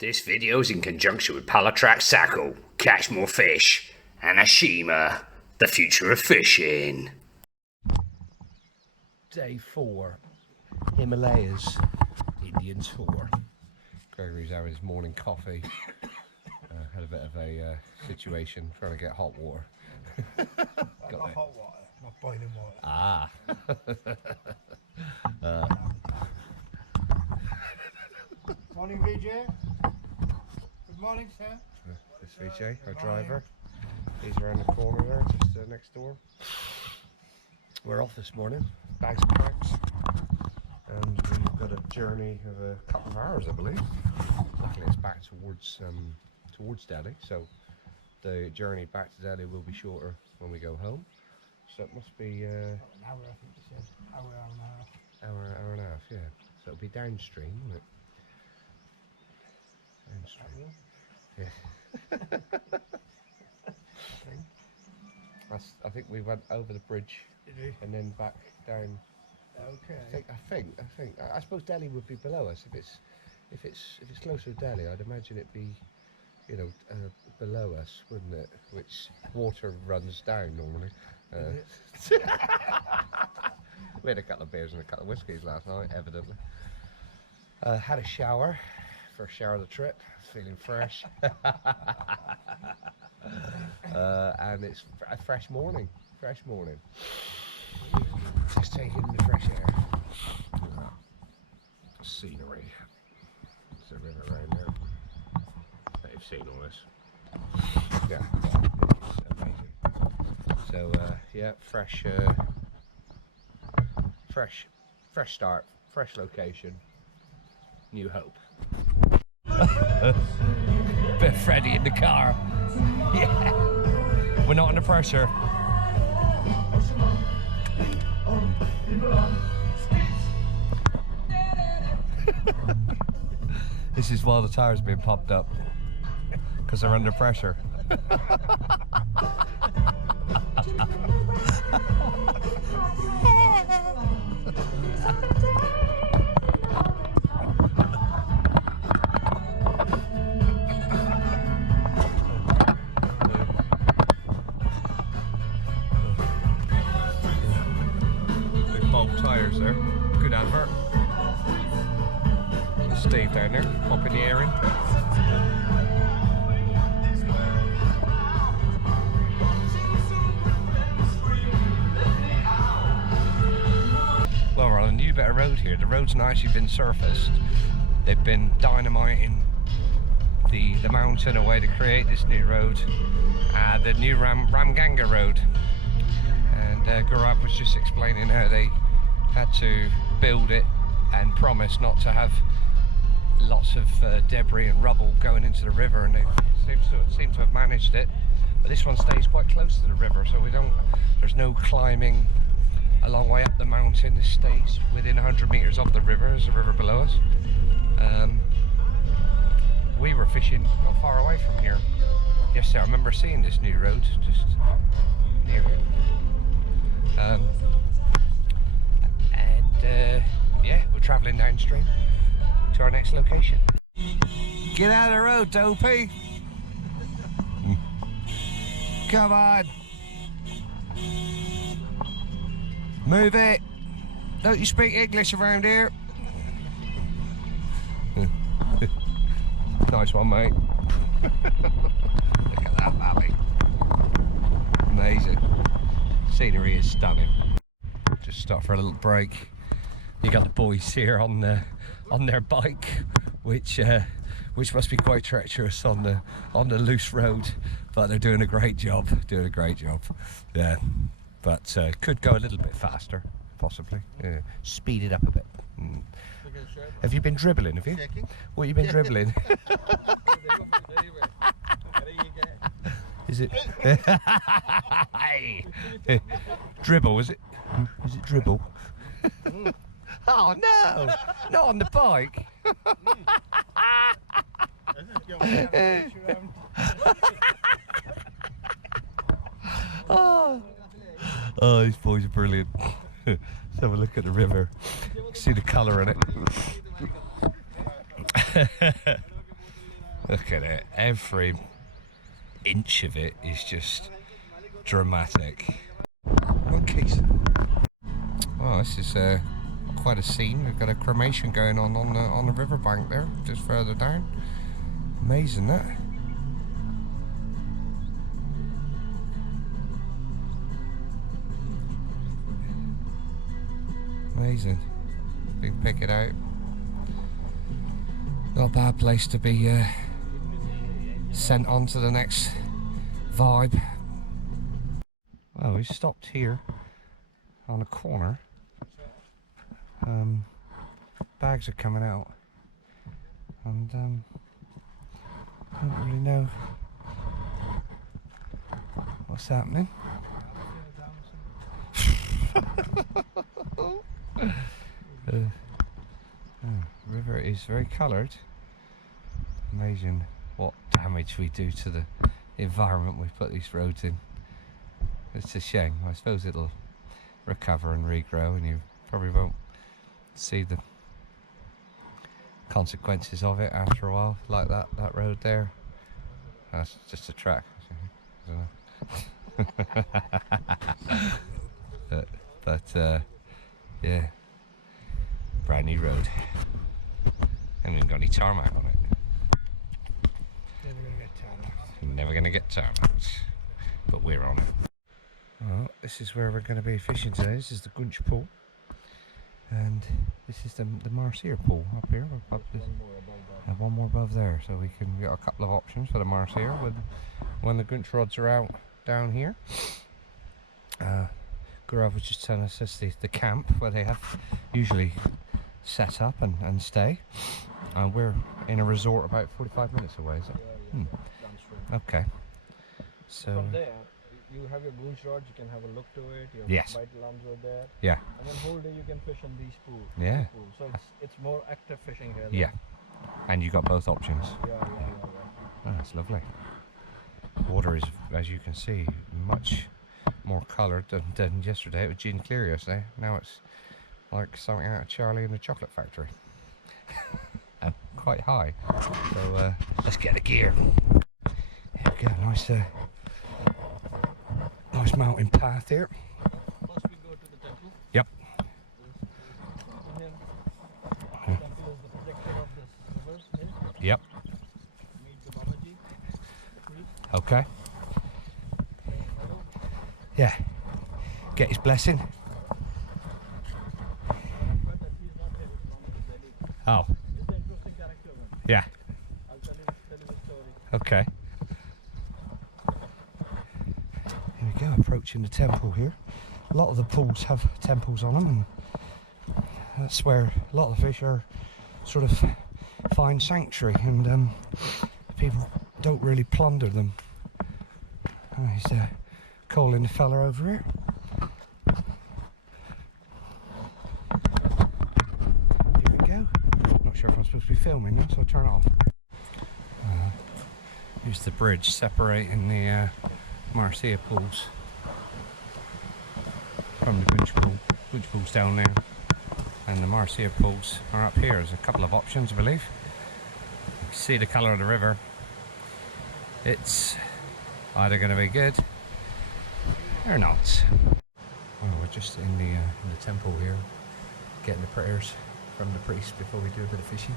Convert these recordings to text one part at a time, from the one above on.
This video's in conjunction with Palatrack Sacco, Catch More Fish, and Ashima, the future of fishing. Day 4, Himalayas, Indian tour. Gregory's having his morning coffee. Had a bit of a situation trying to get hot water. Not hot water, not boiling water. Ah. Morning, VJ. Good morning, sir. This VJ, our driver. He's around the corner there, just next door. We're off this morning, bags and packs, and we've got a journey of a couple of hours, I believe. Luckily, it's back towards Delhi, so the journey back to Delhi will be shorter when we go home. So it must be an hour, I think you said. Hour and a half. Hour and a half, yeah. So it'll be downstream, won't it? Downstream. Yeah. I think we went over the bridge and then back down. Okay. I suppose Delhi would be below us if it's closer to Delhi. I'd imagine it'd be, you know, below us, wouldn't it? Which water runs down normally. We had a couple of beers and a couple of whiskies last night, evidently. Had a shower. First shower of the trip, feeling fresh. And it's a fresh morning. Just taking the fresh air. Scenery. There's a river around there. You've seen all this. Yeah, it's amazing. So yeah, fresh start, fresh location, new hope. Bit of Freddy in the car. Yeah, we're not under pressure. This is while the tires being popped up because they're under pressure. Tires there, good advert. Steve down there, popping the air in. Well, we're on a new bit of road here. The road's not actually been surfaced. They've been dynamiting the mountain away to create this new road, the new Ramganga road. And Gaurav was just explaining how they had to build it and promise not to have lots of debris and rubble going into the river, and they seem to have managed it. But this one stays quite close to the river, so there's no climbing a long way up the mountain. This stays within 100 meters of the river. There's a river below us. We were fishing not far away from here yesterday. I remember seeing this new road just near here. Yeah, we're travelling downstream to our next location. Get out of the road, Dopey! Come on! Move it! Don't you speak English around here? Nice one, mate. Look at that valley. Amazing. Scenery is stunning. Just stop for a little break. You got the boys here on their bike, which must be quite treacherous on the loose road, but they're doing a great job. Yeah, but could go a little bit faster, possibly. Yeah. Speed it up a bit. Have you been dribbling? Have you? What have you been dribbling? Is it dribble? Is it dribble? Oh no! Not on the bike. Oh, these boys are brilliant. Let's have a look at the river. See the colour in it. Look at it. Every inch of it is just dramatic. Monkeys. Oh, this is quite a scene. We've got a cremation going on the riverbank there, just further down. Amazing, that. Amazing. We can pick it out. Not a bad place to be sent on to the next vibe. Well, we stopped here on a corner. Bags are coming out, and I don't really know what's happening. River is very coloured. Amazing what damage we do to the environment we put these roads in. It's a shame. I suppose it'll recover and regrow, and you probably won't see the consequences of it after a while, like that road there. That's just a track. I don't know. but yeah, brand new road. Haven't even got any tarmac on it. Never gonna get tarmac. Never gonna get tarmac, but we're on it. Well, this is where we're going to be fishing today. This is the Gunch pool, and this is the Masheer pool up here. One more above there, so we got a couple of options for the Masheer when the Gunch rods are out down here. Gaurav was just telling us this is the camp where they have usually set up and stay. We're in a resort about 45 minutes away, is it? Okay. So from there, you have your goonch rods, you can have a look to it, your yes. bite alarms are there. Yeah. And then whole day you can fish in these pools. Yeah. So it's more active fishing here. Yeah. And you got both options. Yeah. Oh, that's lovely. Water is, as you can see, much more coloured than yesterday. It was gin clear yesterday. Now it's like something out of Charlie and the Chocolate Factory. And quite high. So let's get the gear. Here we go. Nice mountain path here. First we go to the temple. Yep. And then the temple is the protector of this river here. Yep. Meet the Babaji. Okay. Yeah. Get his blessing. But that he's not here from Delhi. Oh. It's an interesting character one. Yeah. I'll tell you the story. Okay. Here we go, approaching the temple here. A lot of the pools have temples on them, and that's where a lot of the fish are sort of find sanctuary, and people don't really plunder them. He's calling the fella over here. Here we go. Not sure if I'm supposed to be filming now, so I'll turn it off. Here's the bridge separating the Masheer pools from the Gunch pool. Gunch pool's down there, and the Masheer pools are up here. There's a couple of options, I believe. You can see the colour of the river. It's either going to be good or not. Well, we're just in the temple here, getting the prayers from the priest before we do a bit of fishing.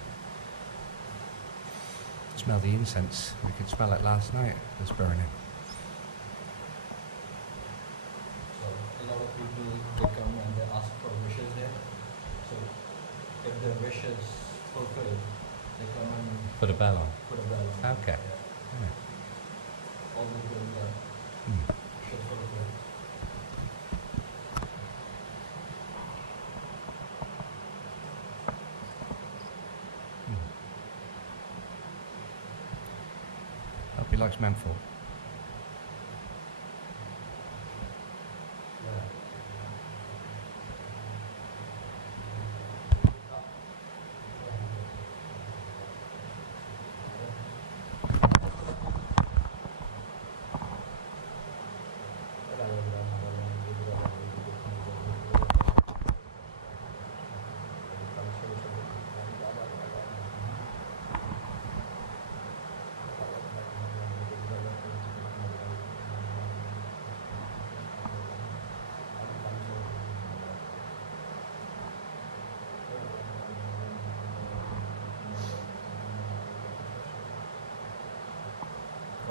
Smell the incense. We could smell it last night. It was burning. So a lot of people, they come and they ask for wishes there. So if their wish is fulfilled, they come and Put a bell on. put a bell on. Okay. Yeah. All the good wishes fulfilled. Hope he likes menthol.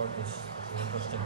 about this. It's interesting.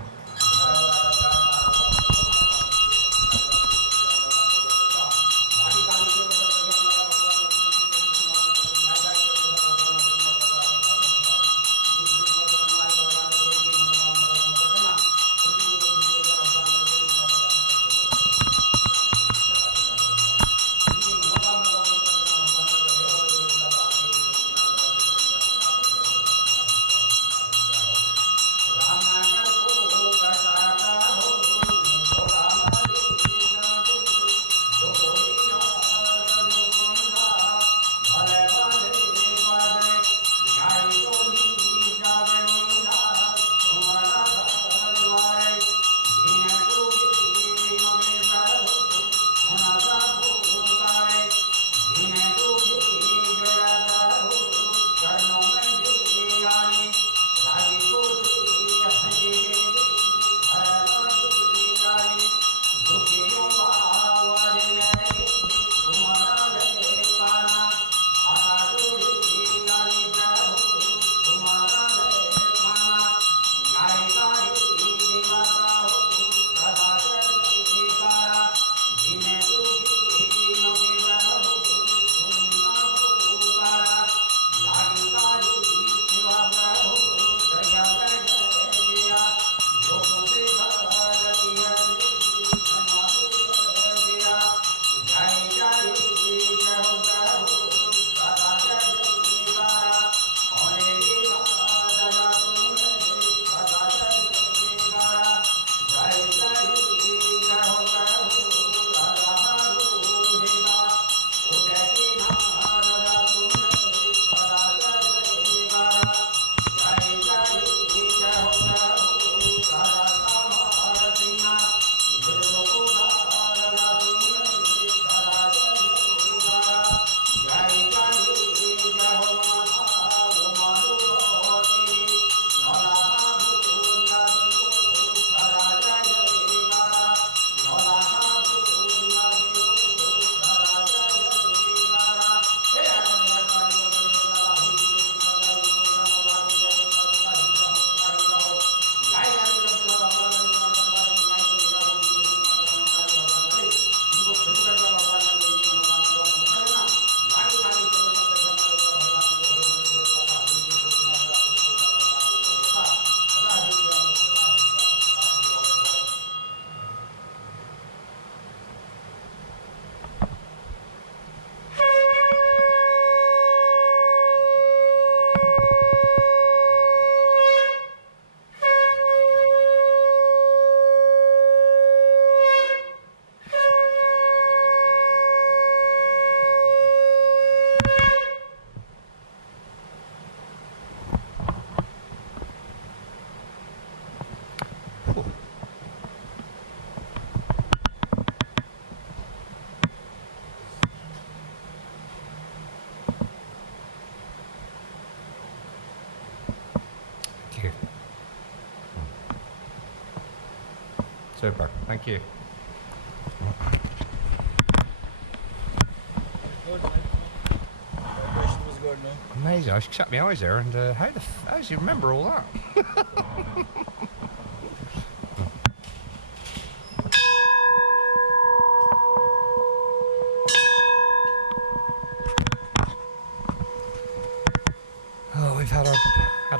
Super, thank you. Good, man. Vibration was good, no? Amazing, I shut my eyes there and how does he remember all that? Oh, we've had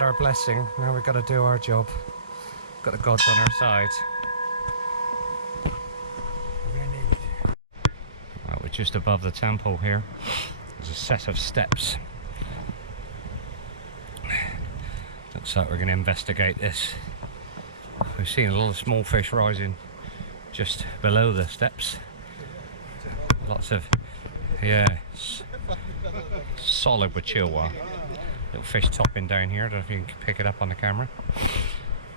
our blessing, now we've got to do our job. Got the gods on our side. Well, we're just above the temple here. There's a set of steps. Looks like we're going to investigate this. We've seen a lot of small fish rising just below the steps. Lots of, yeah, solid with chilwa. Little fish topping down here. I don't know if you can pick it up on the camera.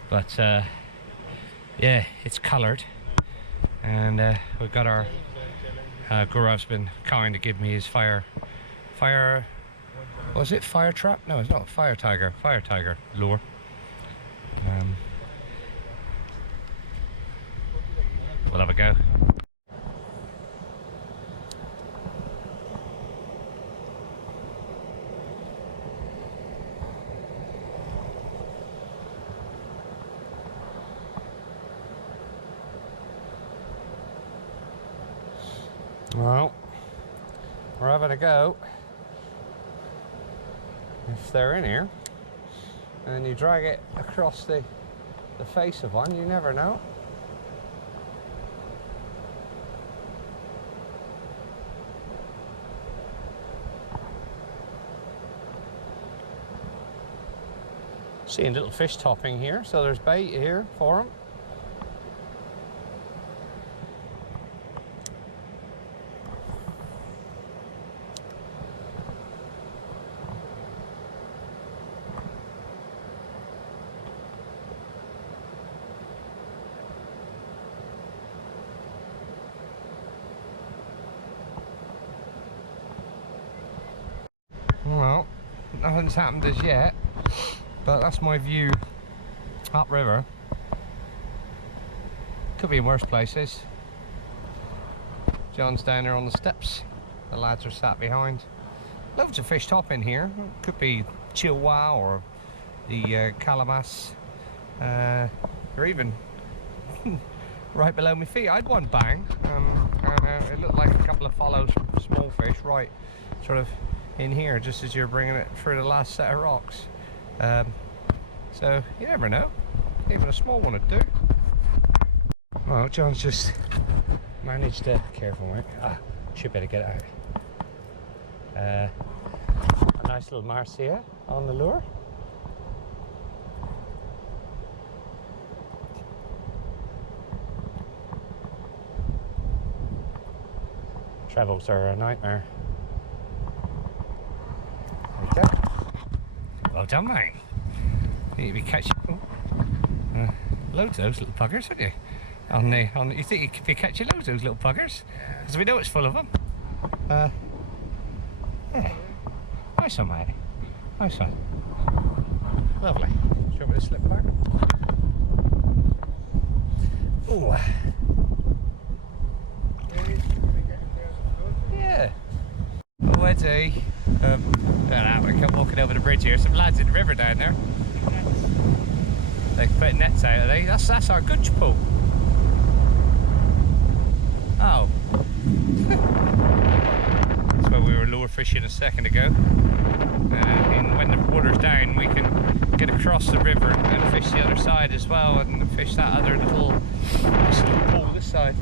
But yeah, it's coloured. And we've got our Gaurav's been kind to give me his fire, was it fire trap? No, it's not, fire tiger lure. We'll have a go. having a go, if they're in here, and you drag it across the face of one, you never know. Seeing little fish topping here, so there's bait here for them. Well, nothing's happened as yet, but that's my view upriver. Could be in worse places. John's down there on the steps. The lads are sat behind. Loads of fish topping here. Could be chilwa or the calamas. Or even right below my feet. I had one bang. It looked like a couple of follows from small fish right sort of in here, just as you're bringing it through the last set of rocks. So you never know, even a small one would do. Well, John's just managed to, careful mate, should better get it out. A nice little Masheer on the lure. Trebles are a nightmare. There you go. Well done, mate. You'd be catching loads of those little puggers, wouldn't you? You think you could be catching loads of those little puggers? Because we know it's full of them. Yeah. Nice one, mate. Nice one. Lovely. Do you want me to slip back? Ooh. Yeah. Already. I come walking over the bridge here. Some lads in the river down there. They put nets out, are they? That's our gunge pool. Oh. That's where we were lure fishing a second ago. And when the water's down, we can get across the river and fish the other side as well, and fish that other little pool this side.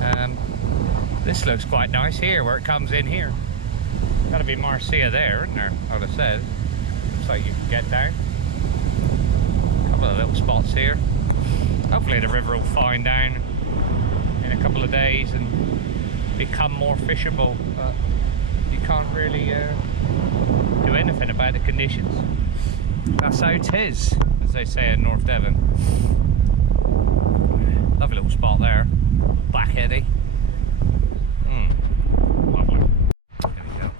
And this looks quite nice here, where it comes in here. Got to be Masheer there, isn't there? I would have said. Looks like you can get down. A couple of little spots here. Hopefully the river will fine down in a couple of days and become more fishable. But you can't really do anything about the conditions. That's how it is, as they say in North Devon. Lovely little spot there. Black eddy. Lovely. There we go.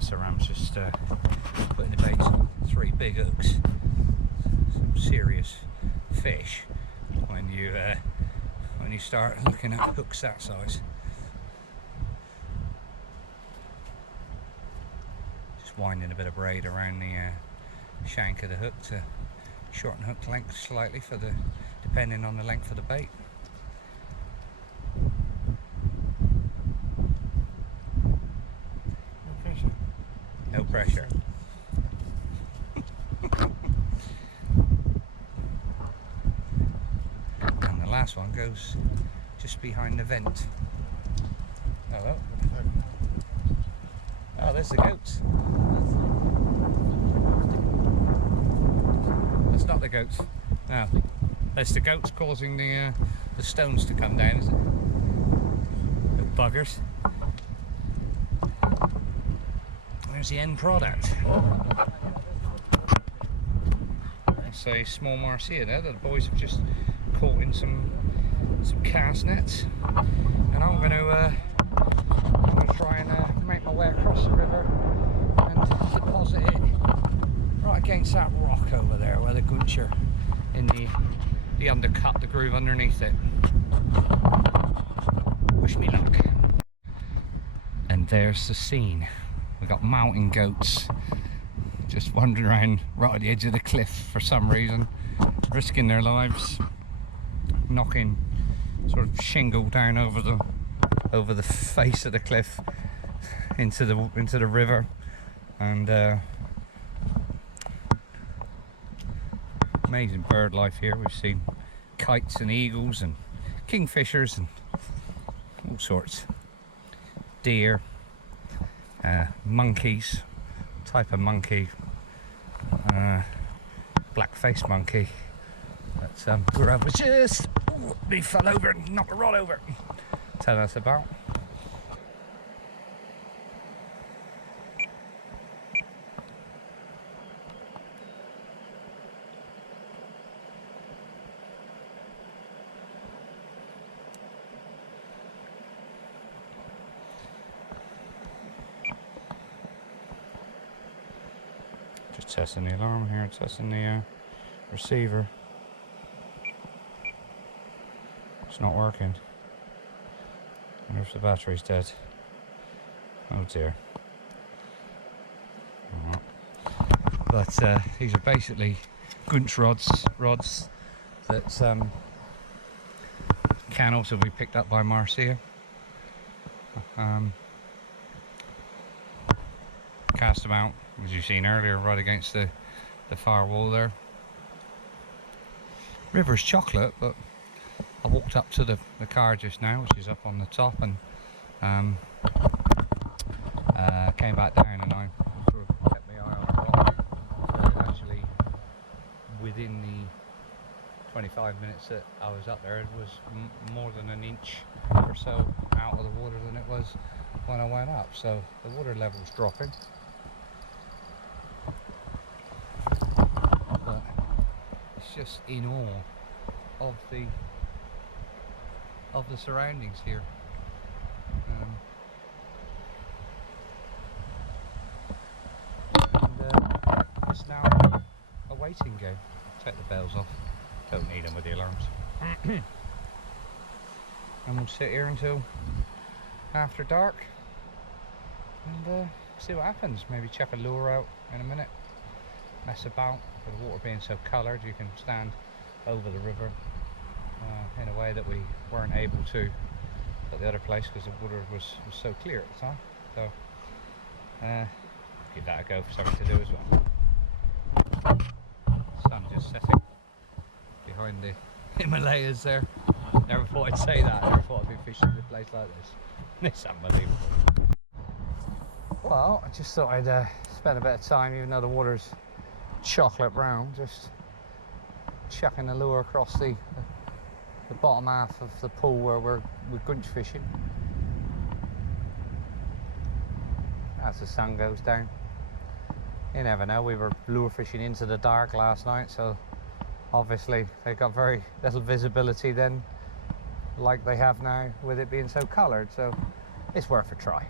Saram's just putting the baits on. 3 big hooks. Some serious fish when you start looking at hooks that size. Just winding a bit of braid around the shank of the hook to shorten hook length slightly for the depending on the length of the bait. No pressure. And the last one goes just behind the vent. Hello. Oh, there's the goats. That's not the goats. No, that's the goats causing the stones to come down, is it? Little buggers. There's the end product. That's a small Masheer there that the boys have just caught in some cast nets, and I'm going to try and make my way across the river and deposit it right against that rock over there where the guncher in the undercut, the groove underneath it. Wish me luck. And there's the scene. We've got mountain goats just wandering around right at the edge of the cliff for some reason, risking their lives, knocking sort of shingle down over the over the face of the cliff into the river, and amazing bird life here. We've seen kites and eagles and kingfishers and all sorts, deer, monkeys, type of monkey, black-faced monkey. That Grub was just, he fell over and knocked a rod over. Tell us about. Just testing the alarm here, testing the receiver. It's not working. I wonder if the battery's dead. Oh dear. But these are basically gunch rods that can also be picked up by Masheer. Cast them out, as you've seen earlier, right against the far wall there. River's chocolate, but I walked up to the car just now, which is up on the top, and came back down, and I sort of kept my eye on the rock. So actually, within the 25 minutes that I was up there, it was more than an inch or so out of the water than it was when I went up. So the water level's dropping. But it's just in awe of the surroundings here. It's now a waiting game. Take the bells off. Don't need them with the alarms. And we'll sit here until after dark and see what happens. Maybe check a lure out in a minute. Mess about. With the water being so coloured, you can stand over the river in a way that we weren't able to at the other place because the water was so clear at the time. So give that a go for something to do as well. Sun just setting behind the Himalayas there. Never thought I'd say that. Never thought I'd be fishing in a place like this. It's unbelievable. Well, I just thought I'd spend a bit of time, even though the water's chocolate brown, just chucking a lure across the bottom half of the pool where we're gunch fishing. As the sun goes down, you never know. We were lure fishing into the dark last night, so obviously they got very little visibility then, like they have now with it being so coloured, so it's worth a try.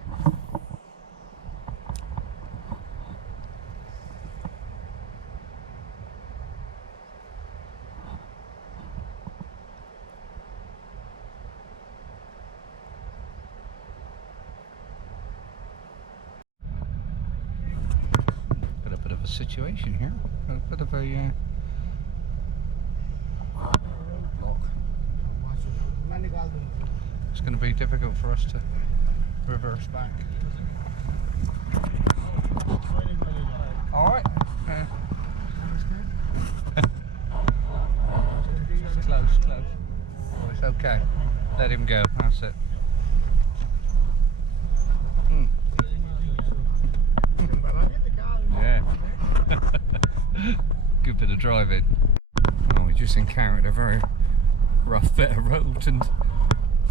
Situation here, a bit of a roadblock. It's going to be difficult for us to reverse back. Alright. Close. Oh, it's okay. Let him go, that's it. Yeah. Good bit of driving. Oh, we just encountered a very rough bit of road, and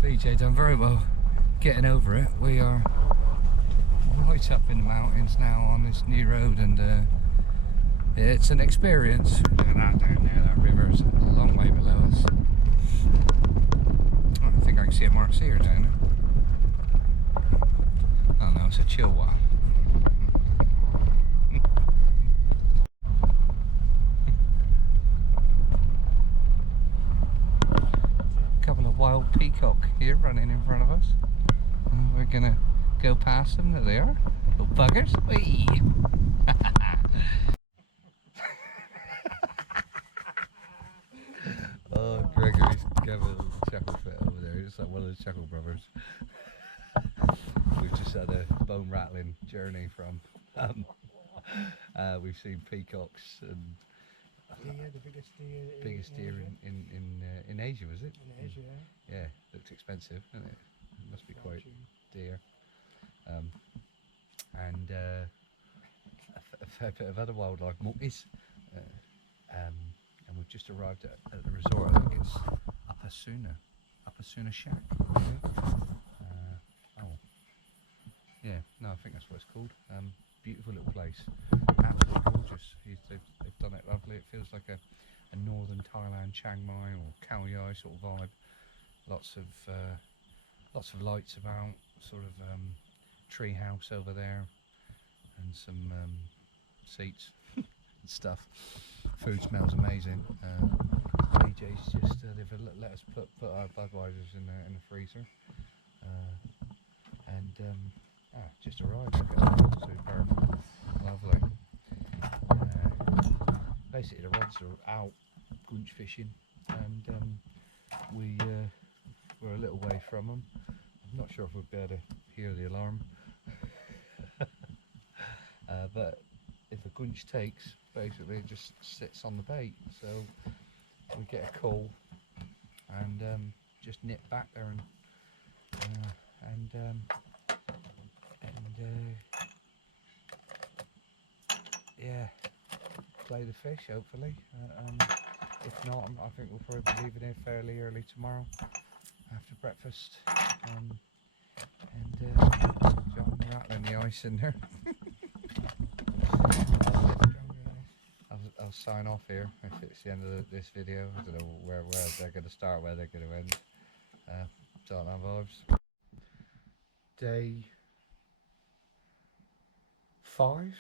VJ done very well getting over it. We are right up in the mountains now on this new road, and it's an experience. Look at that down there, that river's a long way below us. I think I can see a Masheer down there. Oh no, it's a chill one. Wild peacock here running in front of us. We're gonna go past them. There they are, little buggers. Whee! Oh, Gregory's giving a little chuckle fit over there. It's like one of the Chuckle Brothers. had a bone rattling journey from. We've seen peacocks and Deer, the biggest deer. biggest deer in Asia, was it? In Asia, yeah. Yeah, looks expensive, doesn't it? It must be quite dear. And a fair bit of other wildlife, monkeys. And we've just arrived at the resort. I think it's Upasuna Shack. Oh, yeah. No, I think that's what it's called. Beautiful little place, absolutely gorgeous. They've done it lovely. It feels like a northern Thailand, Chiang Mai or Khao Yai sort of vibe. Lots of lights about, sort of tree house over there, and some seats and stuff. Food smells amazing. DJ's just they've let us put our Budweisers in the freezer, and just arrived. Superb, lovely. Basically, the rods are out gunch fishing, and we're a little way from them. I'm not sure if we'll be able to hear the alarm, but if a gunch takes, basically it just sits on the bait. So we get a call and just nip back there and yeah, play the fish hopefully. If not, I think we'll probably be leaving here fairly early tomorrow after breakfast. John rattling the ice in there. I'll sign off here if it's the end of this video. I don't know where they're going to start, where they're going to end. Don't have vibes. Day 5.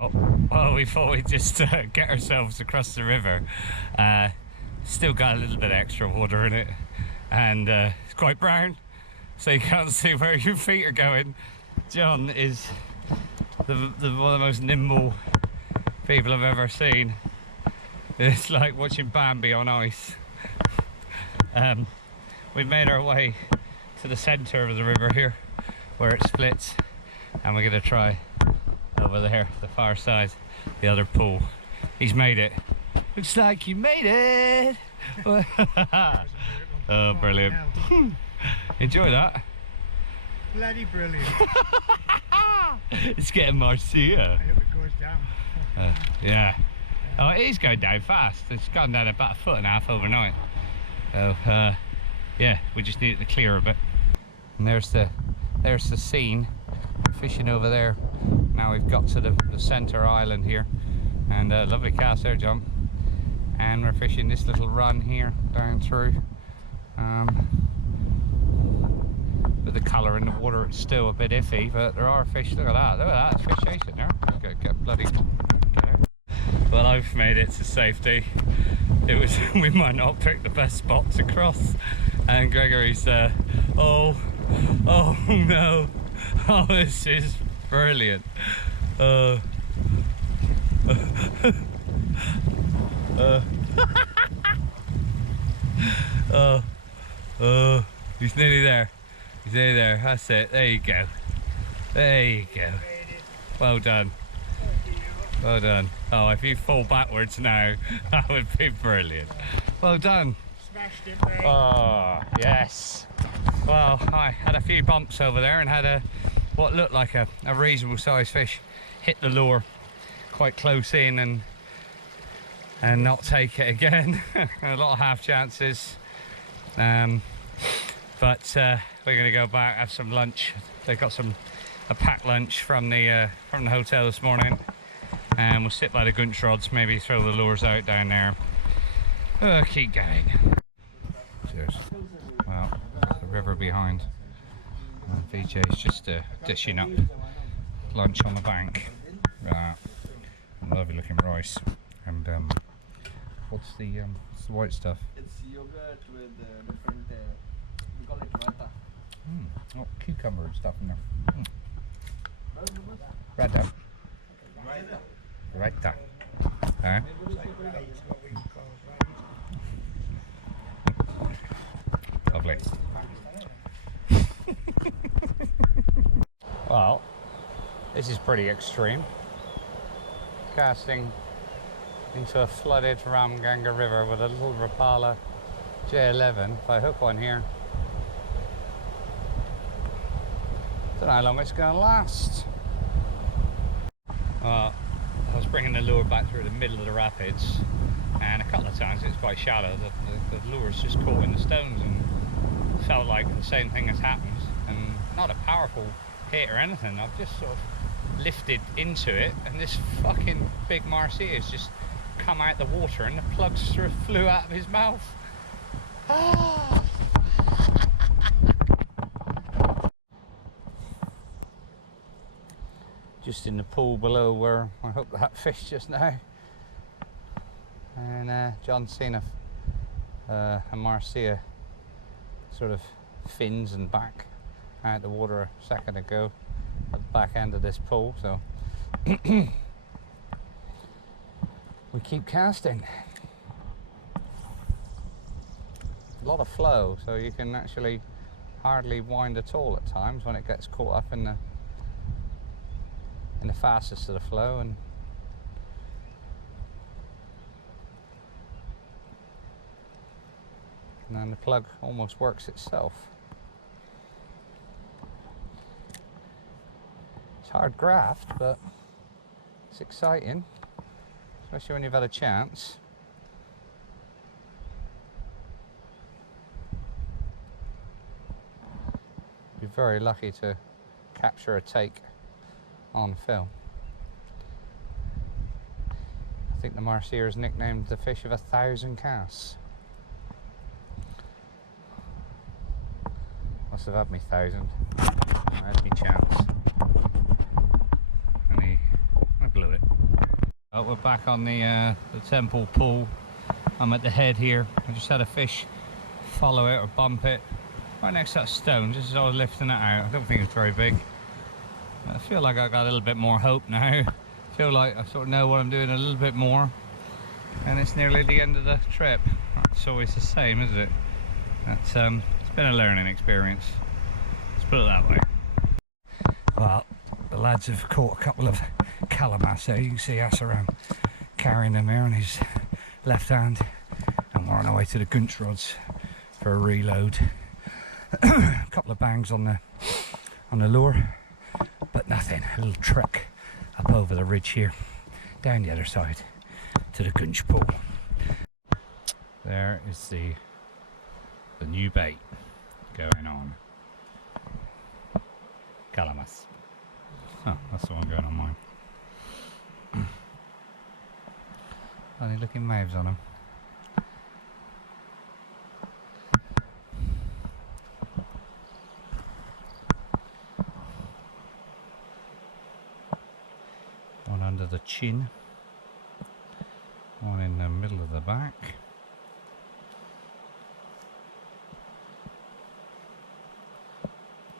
Oh, well, we thought we'd just get ourselves across the river. Still got a little bit of extra water in it, and it's quite brown, so you can't see where your feet are going. John is one of the most nimble people I've ever seen. It's like watching Bambi on ice. We've made our way to the centre of the river here, where it splits, and we're going to try over there, the far side, the other pool. He's made it. Looks like you made it. Oh, brilliant. Enjoy that. Bloody brilliant. It's getting Masheer. I hope it goes down. Yeah. Oh, it is going down fast. It's gone down about 1.5 foot overnight. So, yeah, we just need it to clear a bit. And there's the scene. We're fishing over there. Now we've got to the centre island here, and lovely cast there, John. And we're fishing this little run here down through. With the colour in the water, it's still a bit iffy, but there are fish. Look at that, it's fish chasing there. Get bloody. Well, I've made it to safety. It was we might not pick the best spot to cross, and Gregory's oh no, oh, this is brilliant. He's nearly there. He's nearly there. That's it. There you go. There you go. Well done. Well done. Oh, if you fall backwards now, that would be brilliant. Well done. Smashed it, mate. Oh, yes. Well, I had a few bumps over there and had what looked like a reasonable sized fish hit the lure quite close in and not take it again. A lot of half chances. But we're going to go back, have some lunch. They got a packed lunch from the hotel this morning, and we'll sit by the gunch rods, maybe throw the lures out down there. Keep going. Cheers. Well, the river behind. VJ's just dishing up lunch on the bank. Lovely looking rice. And what's the white stuff? It's yogurt with different, we call it raita. Oh, cucumber and stuff in there. Raita. Raita. Lovely. This is pretty extreme. Casting into a flooded Ramganga river with a little Rapala J11. If I hook one here, don't know how long it's going to last. Well, I was bringing the lure back through the middle of the rapids, and a couple of times it's quite shallow. The lure's just caught in the stones, and felt like the same thing has happened. And not a powerful hit or anything. I've just sort of lifted into it, and this fucking big Masheer has just come out the water, and the plug sort of flew out of his mouth. Ah. Just in the pool below where I hooked that fish just now, and John seen a Masheer sort of fins and back out the water a second ago at the back end of this pool, so we keep casting. A lot of flow, so you can actually hardly wind at all at times when it gets caught up in the fastest of the flow. And then the plug almost works itself. It's hard graft, but it's exciting, especially when you've had a chance. You're very lucky to capture a take on film. I think the Masheer is nicknamed the fish of 1,000 casts. Must have had me 1,000. I had me chance. And I blew it. Oh, we're back on the temple pool. I'm at the head here. I just had a fish follow it or bump it right next to that stone, just as I was lifting it out. I don't think it's very big. I feel like I got a little bit more hope now. I feel like I sort of know what I'm doing a little bit more. And it's nearly the end of the trip. It's always the same, isn't it? It's been a learning experience. Let's put it that way. Well, the lads have caught a couple of calamas there. You can see Asaram carrying them here on his left hand. And we're on our way to the gunch rods for a reload. A couple of bangs on the lure, but nothing. A little trek up over the ridge here, down the other side to the gunch pool. There is the new bait going on. Calamas. Oh, that's the one going on mine. Funny looking mouths on them. One under the chin, one in the middle of the back.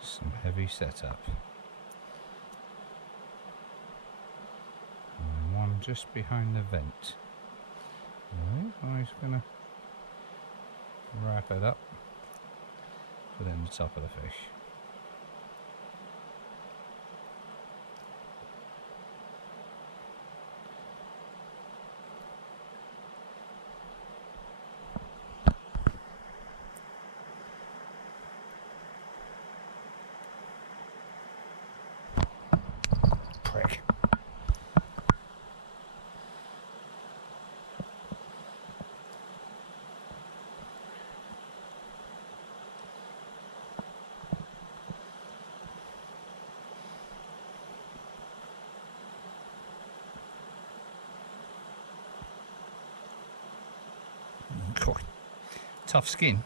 Some heavy setup. And one just behind the vent. Right, so he's going to wrap it up, put it in the top of the fish. Prick. Cool. Tough skin.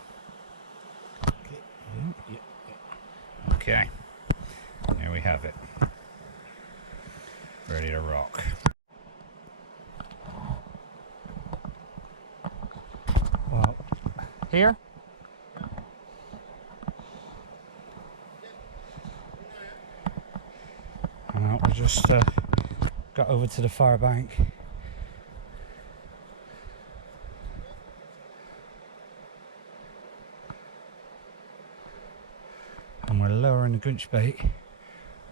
Okay. There we have it. Ready to rock. Well, here. Well, we just got over to the far bank. And we're lowering the gunch bait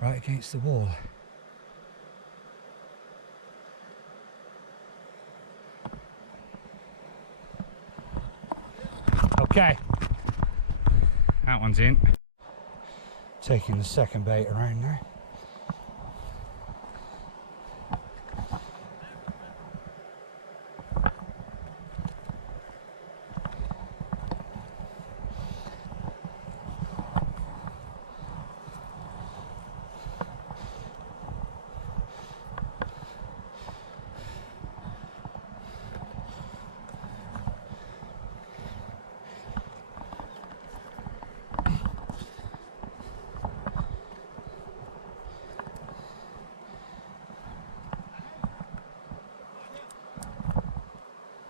right against the wall. Okay. That one's in. Taking the second bait around now.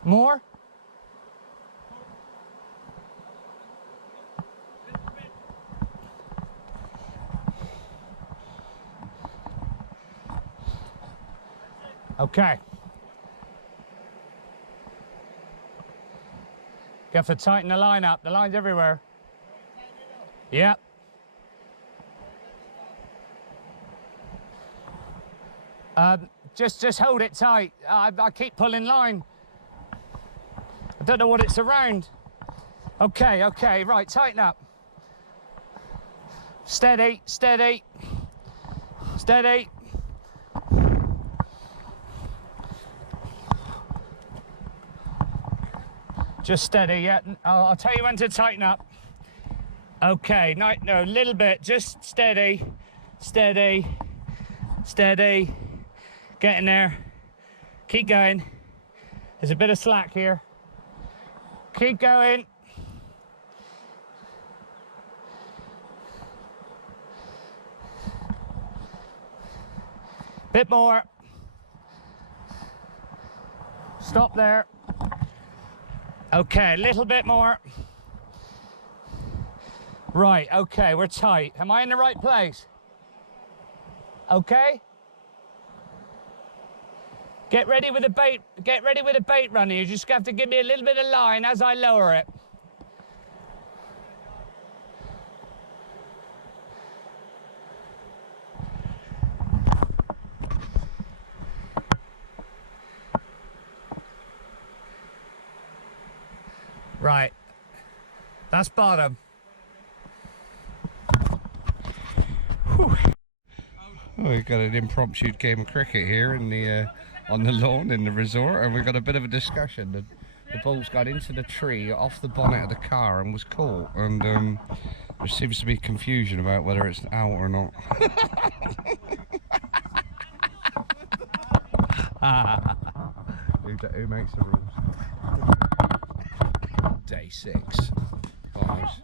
More? Okay. You have to tighten the line up. The line's everywhere. Yep. Just hold it tight. I keep pulling line. I don't know what it's around. Okay, okay, right, tighten up. Steady, steady, steady. Just steady, yeah. I'll tell you when to tighten up. Okay, no, a little bit, just steady, steady, steady. Getting there. Keep going. There's a bit of slack here. Keep going. Bit more. Stop there. Okay, a little bit more. Right, okay, we're tight. Am I in the right place? Okay. Get ready with the bait. Get ready with the bait running. You just have to give me a little bit of line as I lower it. Right. That's bottom. Oh, we've got an impromptu game of cricket here in the on the lawn in the resort, and we've got a bit of a discussion. The ball's got into the tree off the bonnet of the car and was caught, and there seems to be confusion about whether it's out or not. Who makes the rules? Day 6. Fives.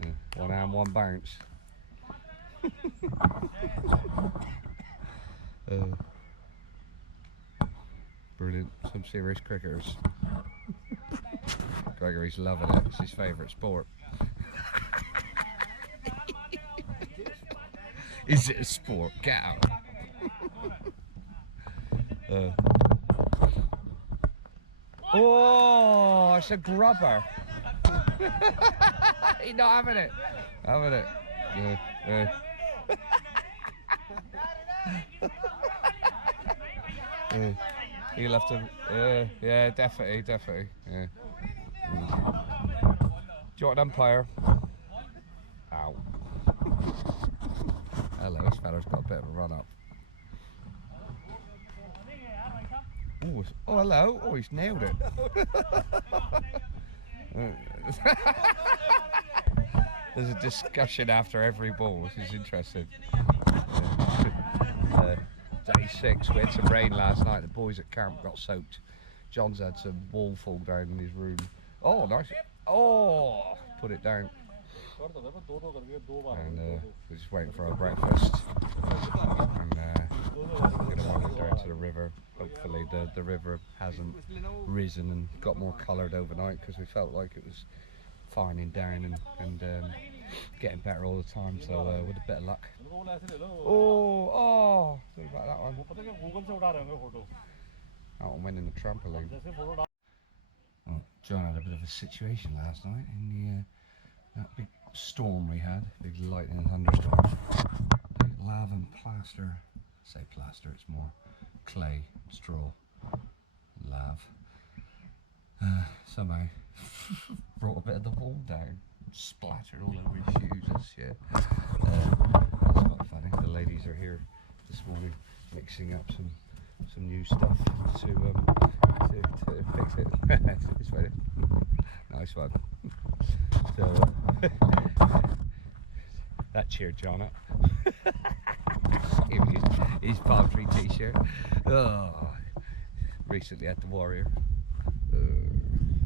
Yeah, 1 hand, 1 bounce. Brilliant. Some serious cricketers. Gregory's loving it. It's his favourite sport. Is it a sport? Get out. Oh, it's a grubber. He's not having it. Having it. He'll have to. Yeah, definitely. Yeah. Do you want an umpire? Ow. Hello, this fella's got a bit of a run up. Ooh, oh, hello. Oh, he's nailed it. There's a discussion after every ball, which is interesting. Day 6, we had some rain last night. The boys at camp got soaked. John's had some wall fall down in his room. Oh, nice. Oh, put it down. And we're just waiting for our breakfast. And we're going to wander down to the river. Hopefully the river hasn't risen and got more coloured overnight, because we felt like it was fining down and getting better all the time. So with a bit of luck. Oh, sorry about that one. That one went in the trampoline. Well, John had a bit of a situation last night in that big storm we had, big lightning and thunderstorm. Lava and plaster. I say plaster, it's more clay, straw, lav. Somehow brought a bit of the wall down, splattered all over his shoes and shit. That's quite funny. The ladies are here this morning mixing up some new stuff to fix it. It's funny. Nice one. So that cheered John up. his palm tree t-shirt. Oh, recently at the Warrior.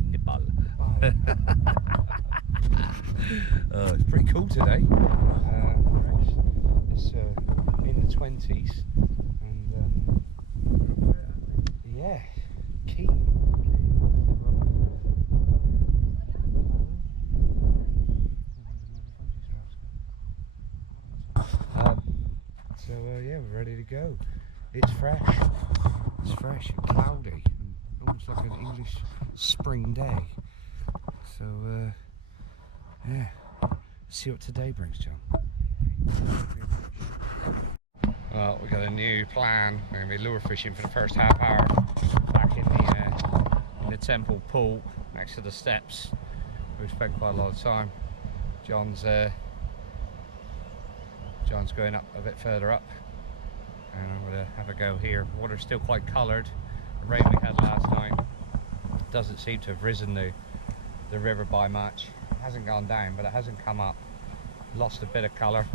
Nipple. It's pretty cool today. It's in the 20s, and yeah, keen. So yeah, we're ready to go. It's fresh. It's fresh and cloudy, and almost like an English spring day. So yeah, let's see what today brings, John. Well, we got a new plan. We're going to be lure fishing for the first half hour back in the temple pool next to the steps. We've spent quite a lot of time. John's going up a bit further up, and I'm going to have a go here. Water's still quite coloured. The rain we had last night doesn't seem to have risen the river by much. It hasn't gone down, but it hasn't come up. Lost a bit of colour.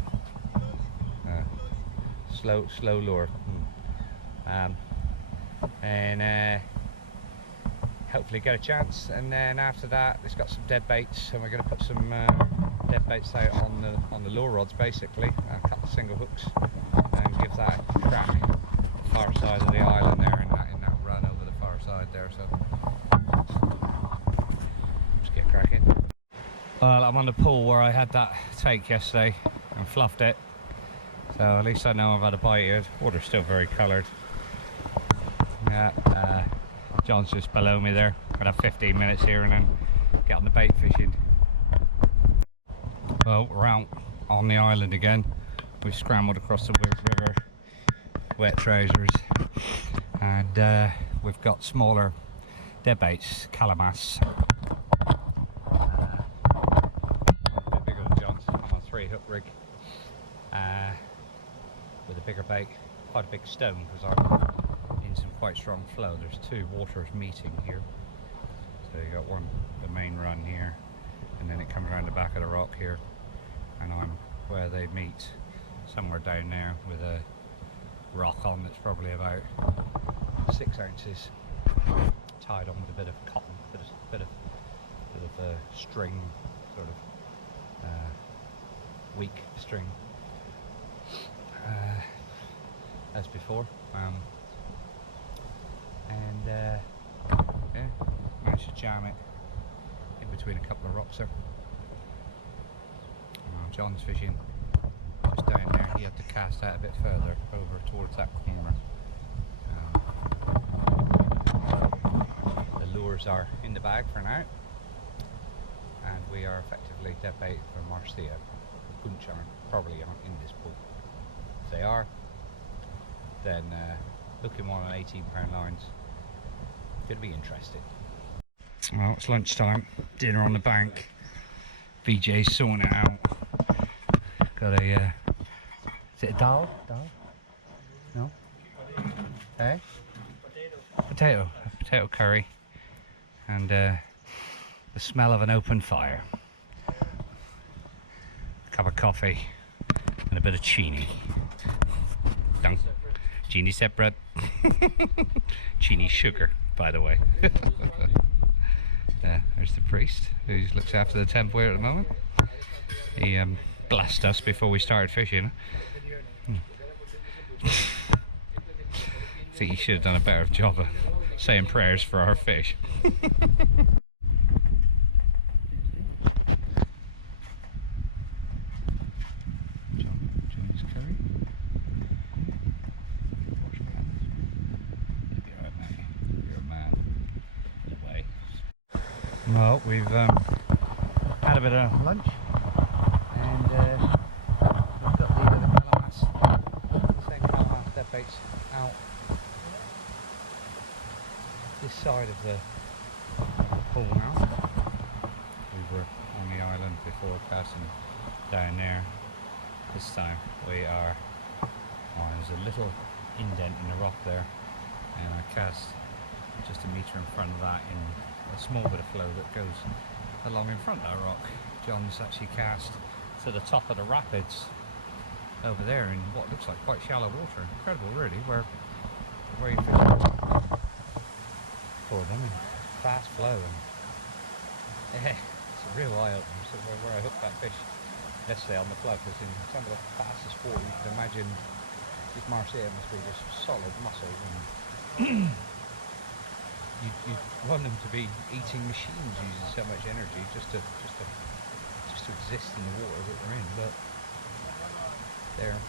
Slow lure. And hopefully get a chance. And then after that, it's got some dead baits, and we're going to put some dead baits out on the lure rods, basically, a couple of single hooks, and give that a crack the far side of the island there, in that run over the far side there. So let's get cracking. Well, I'm on the pool where I had that take yesterday and fluffed it, so at least I know I've had a bite here. Water's still very coloured. Yeah, John's just below me there. I'll have 15 minutes here and then get on the bait fishing. Well, we're out on the island again. We've scrambled across the river, wet trousers, and we've got smaller dead baits, calamas. A bit bigger than John's. I'm on a 3-hook rig with a bigger bait, quite a big stone, because I'm in some quite strong flow. There's two waters meeting here. So you got the main run here, and then it comes around the back of the rock here, and I'm where they meet, somewhere down there, with a rock on that's probably about 6 ounces, tied on with a bit of cotton, bit of string, sort of weak string, as before, and yeah, managed to jam it in between a couple of rocks there. John's fishing just down there. He had to cast out a bit further over towards that corner. The lures are in the bag for now, and we are effectively dead bait for Masheer. The punch aren't probably aren't in this pool. If they are, then looking more on 18-pound lines. Going to be interesting. Well, it's lunchtime. Dinner on the bank. BJ's sorting it out. Got a is it a dal? Dal? No? Hey? Potato. A potato curry. And the smell of an open fire. A cup of coffee and a bit of chini. Dunk. Chini separate. Chini sugar, by the way. There's the priest who looks after the temple here at the moment. He blessed us before we started fishing. I think he should have done a better job of saying prayers for our fish. John's curry. You're a man. In a way. Well, we've had a bit of lunch, and we've got the calamas, the same calamas dead baits out this side of the pool now. We were on the island before, casting down there. This time we are, oh, there's a little indent in the rock there, and I cast just a metre in front of that in a small bit of flow that goes along in front of that rock. John's actually cast to the top of the rapids over there in what looks like quite shallow water. Incredible really, where you fish for them in fast flow, and yeah, it's a real eye opener. So where I hooked that fish yesterday on the flood was in some of the fastest water you can imagine. This Masheer must be just solid muscle, and you want them to be eating machines using so much energy just to exist in the water that they're in, but they're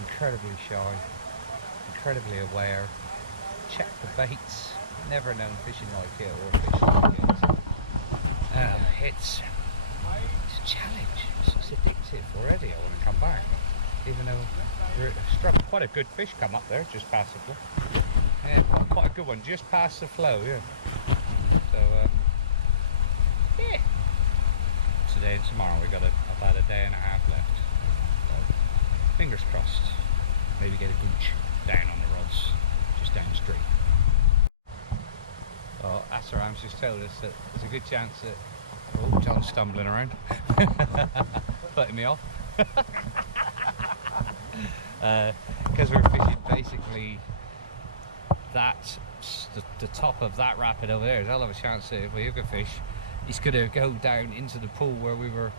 incredibly shy, incredibly aware, check the baits, never known fishing like it or fishing like it. It's a challenge, it's addictive already. I want to come back, even though we're struck quite a good fish come up there just past the flow. Yeah, quite a good one, just past the flow, yeah. So, yeah. Today and tomorrow we've got about a day and a half left. So, fingers crossed. Maybe get a gooch down on the rods, just downstream. Well, Assaram's just told us that there's a good chance that... Oh, John's stumbling around. Putting me off. Because we're fishing basically the top of that rapid over there. There's a hell of a chance that if we hook a fish, he's going to go down into the pool where we were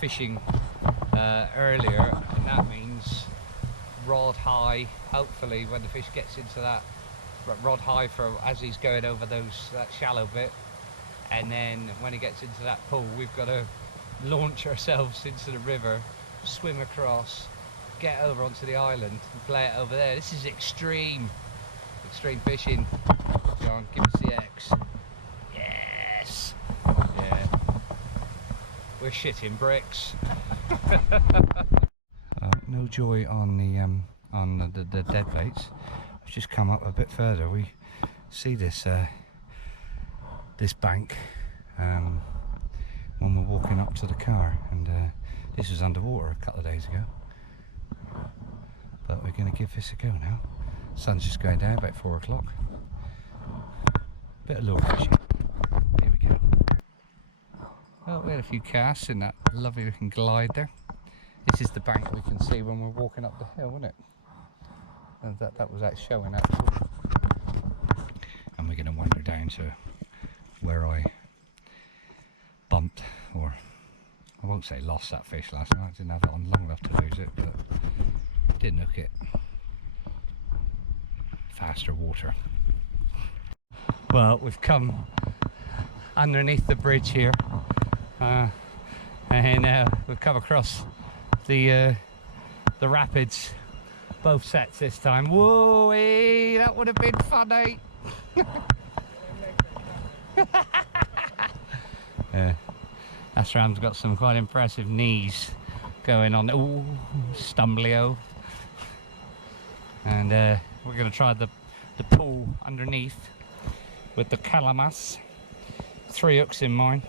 fishing earlier, and that means rod high. Hopefully when the fish gets into that, rod high for as he's going over that shallow bit, and then when he gets into that pool we've got to launch ourselves into the river, swim across, get over onto the island and play it over there. This is extreme fishing. John, give us the X. Yes. Yeah. We're shitting bricks. No joy on the dead baits. I've just come up a bit further. We see this this bank when we're walking up to the car, and this was underwater a couple of days ago. But we're going to give this a go now. Sun's just going down, about 4 o'clock. Bit of lure fishing. Here we go. Well, we had a few casts in that lovely looking glide there. This is the bank we can see when we're walking up the hill, isn't it? And that was that showing that. And we're going to wander down to where I bumped, or I won't say lost that fish last night. I didn't have it on long enough to lose it, but didn't hook it. Faster water. Well, we've come underneath the bridge here, and we've come across the rapids, both sets this time. Whoa, that would have been funny. Asram's got some quite impressive knees going on. Ooh, stumblio. And we're going to try the pool underneath with the calamas. 3 hooks in mine.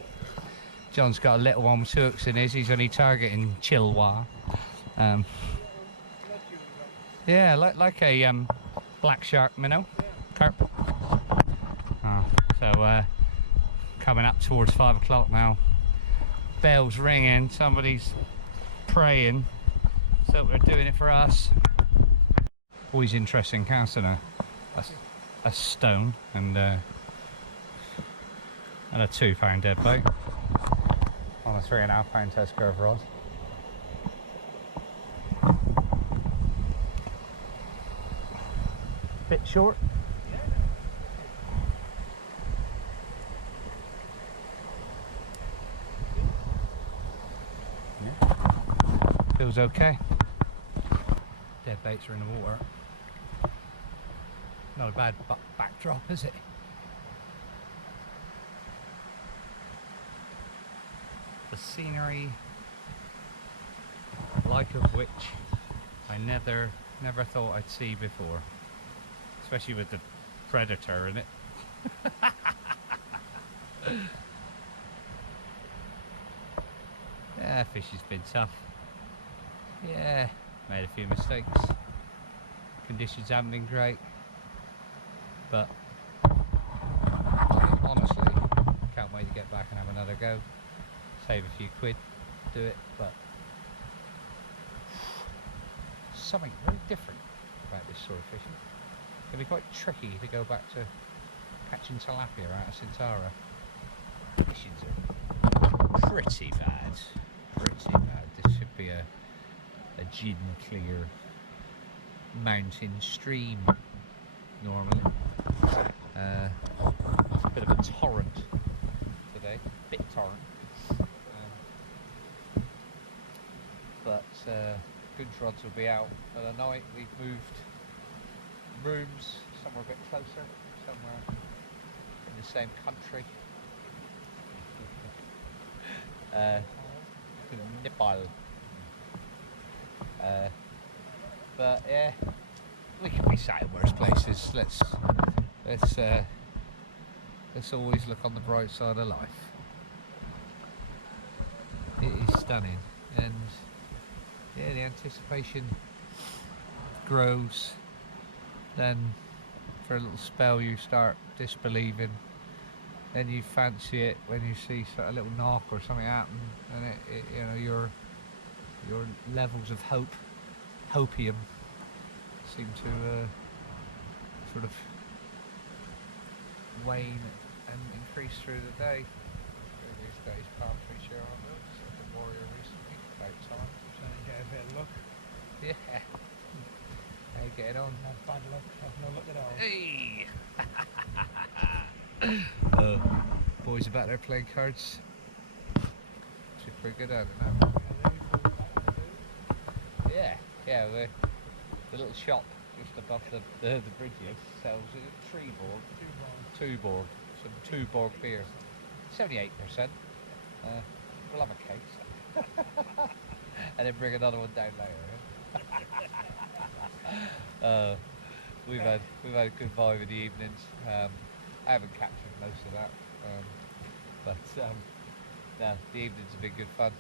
John's got a little one with 2 hooks in his. He's only targeting chilwa. Yeah, like a black shark minnow, carp. So coming up towards 5 o'clock now. Bells ringing. Somebody's praying. So they're doing it for us. Always interesting casting a stone and a 2-pound dead bait on a 3.5-pound test curve rod. Bit short. Yeah. Feels okay. Dead baits are in the water. Not a bad backdrop, is it? The scenery, like of which I never thought I'd see before, especially with the predator in it. Yeah, fishing's been tough. Yeah, made a few mistakes. Conditions haven't been great, but honestly, can't wait to get back and have another go. Save a few quid, do it, but something very different about this sort of fishing. It can be quite tricky to go back to catching tilapia out of Cintara. Conditions are pretty bad. Pretty bad. This should be a gin clear mountain stream normally. It's a bit of a torrent today, bit torrent. But goods rods will be out for the night. We've moved rooms somewhere a bit closer, somewhere in the same country. Nepal. But yeah, we can be sat in worse places. Let's always look on the bright side of life. It is stunning, and yeah, the anticipation grows. Then for a little spell you start disbelieving. Then you fancy it when you see sort of a little knock or something happen, and it you know, your levels of hopium seem to sort of wane and increase through the day. These days, palm tree share on those. The warrior recently, about time. So you get a bit of luck. Yeah. How you getting on? Not bad luck. I've no luck at all. Hey. Boys about there playing cards. She's pretty good at it now. Yeah, we're the little shop just above the bridge here sells a Tuborg, some Tuborg beer. 78%. We'll have a case. And then bring another one down later. We've had a good vibe in the evenings. I haven't captured most of that, but no, the evenings have been good fun.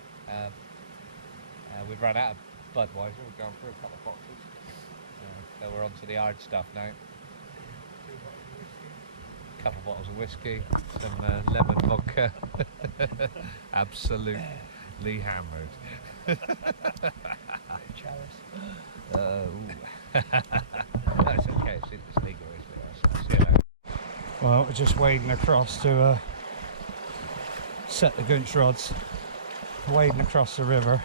We've run out of Budweiser. We're going through a couple of boxes, so we're on to the hard stuff now. A couple of bottles of whiskey, some lemon vodka. Absolutely hammered. That's okay. It's legal, isn't it? Well, we're just wading across to set the gunch rods, wading across the river.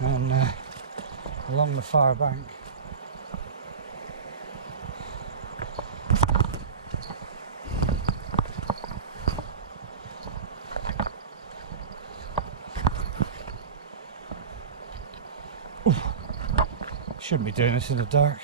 And along the far bank, shouldn't be doing this in the dark.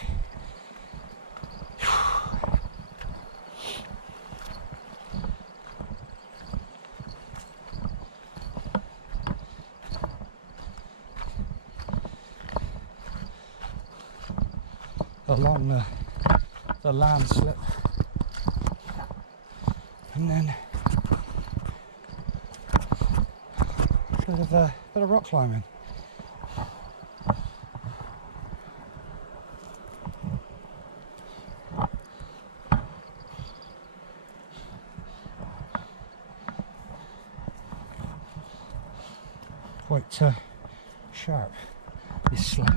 Along the landslip, and then a bit of rock climbing. Quite sharp, this slate.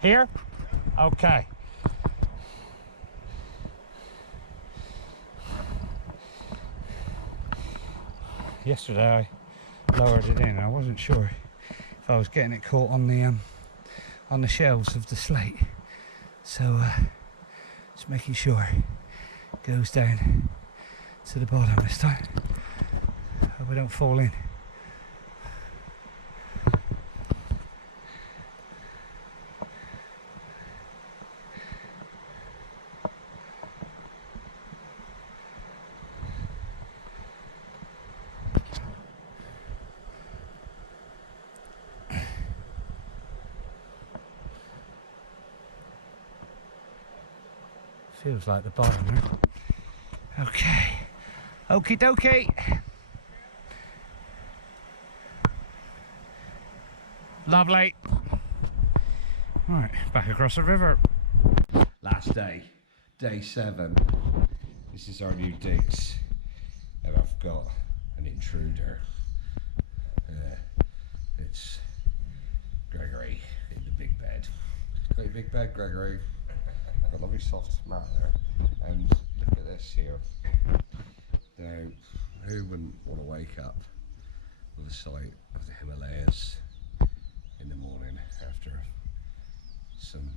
Here? Okay. Yesterday I lowered it in. I wasn't sure if I was getting it caught on the shelves of the slate. So just making sure it goes down to the bottom this time. Hope we don't fall in. Feels like the bottom, huh? Okay. Okie dokie. Lovely. Right, back across the river. Last day, day 7. This is our new digs, and I've got an intruder. It's Gregory in the big bed. Great big bed, Gregory. Got a lovely soft mat there, and look at this here. Now, who wouldn't want to wake up with the sight of the Himalayas in the morning after some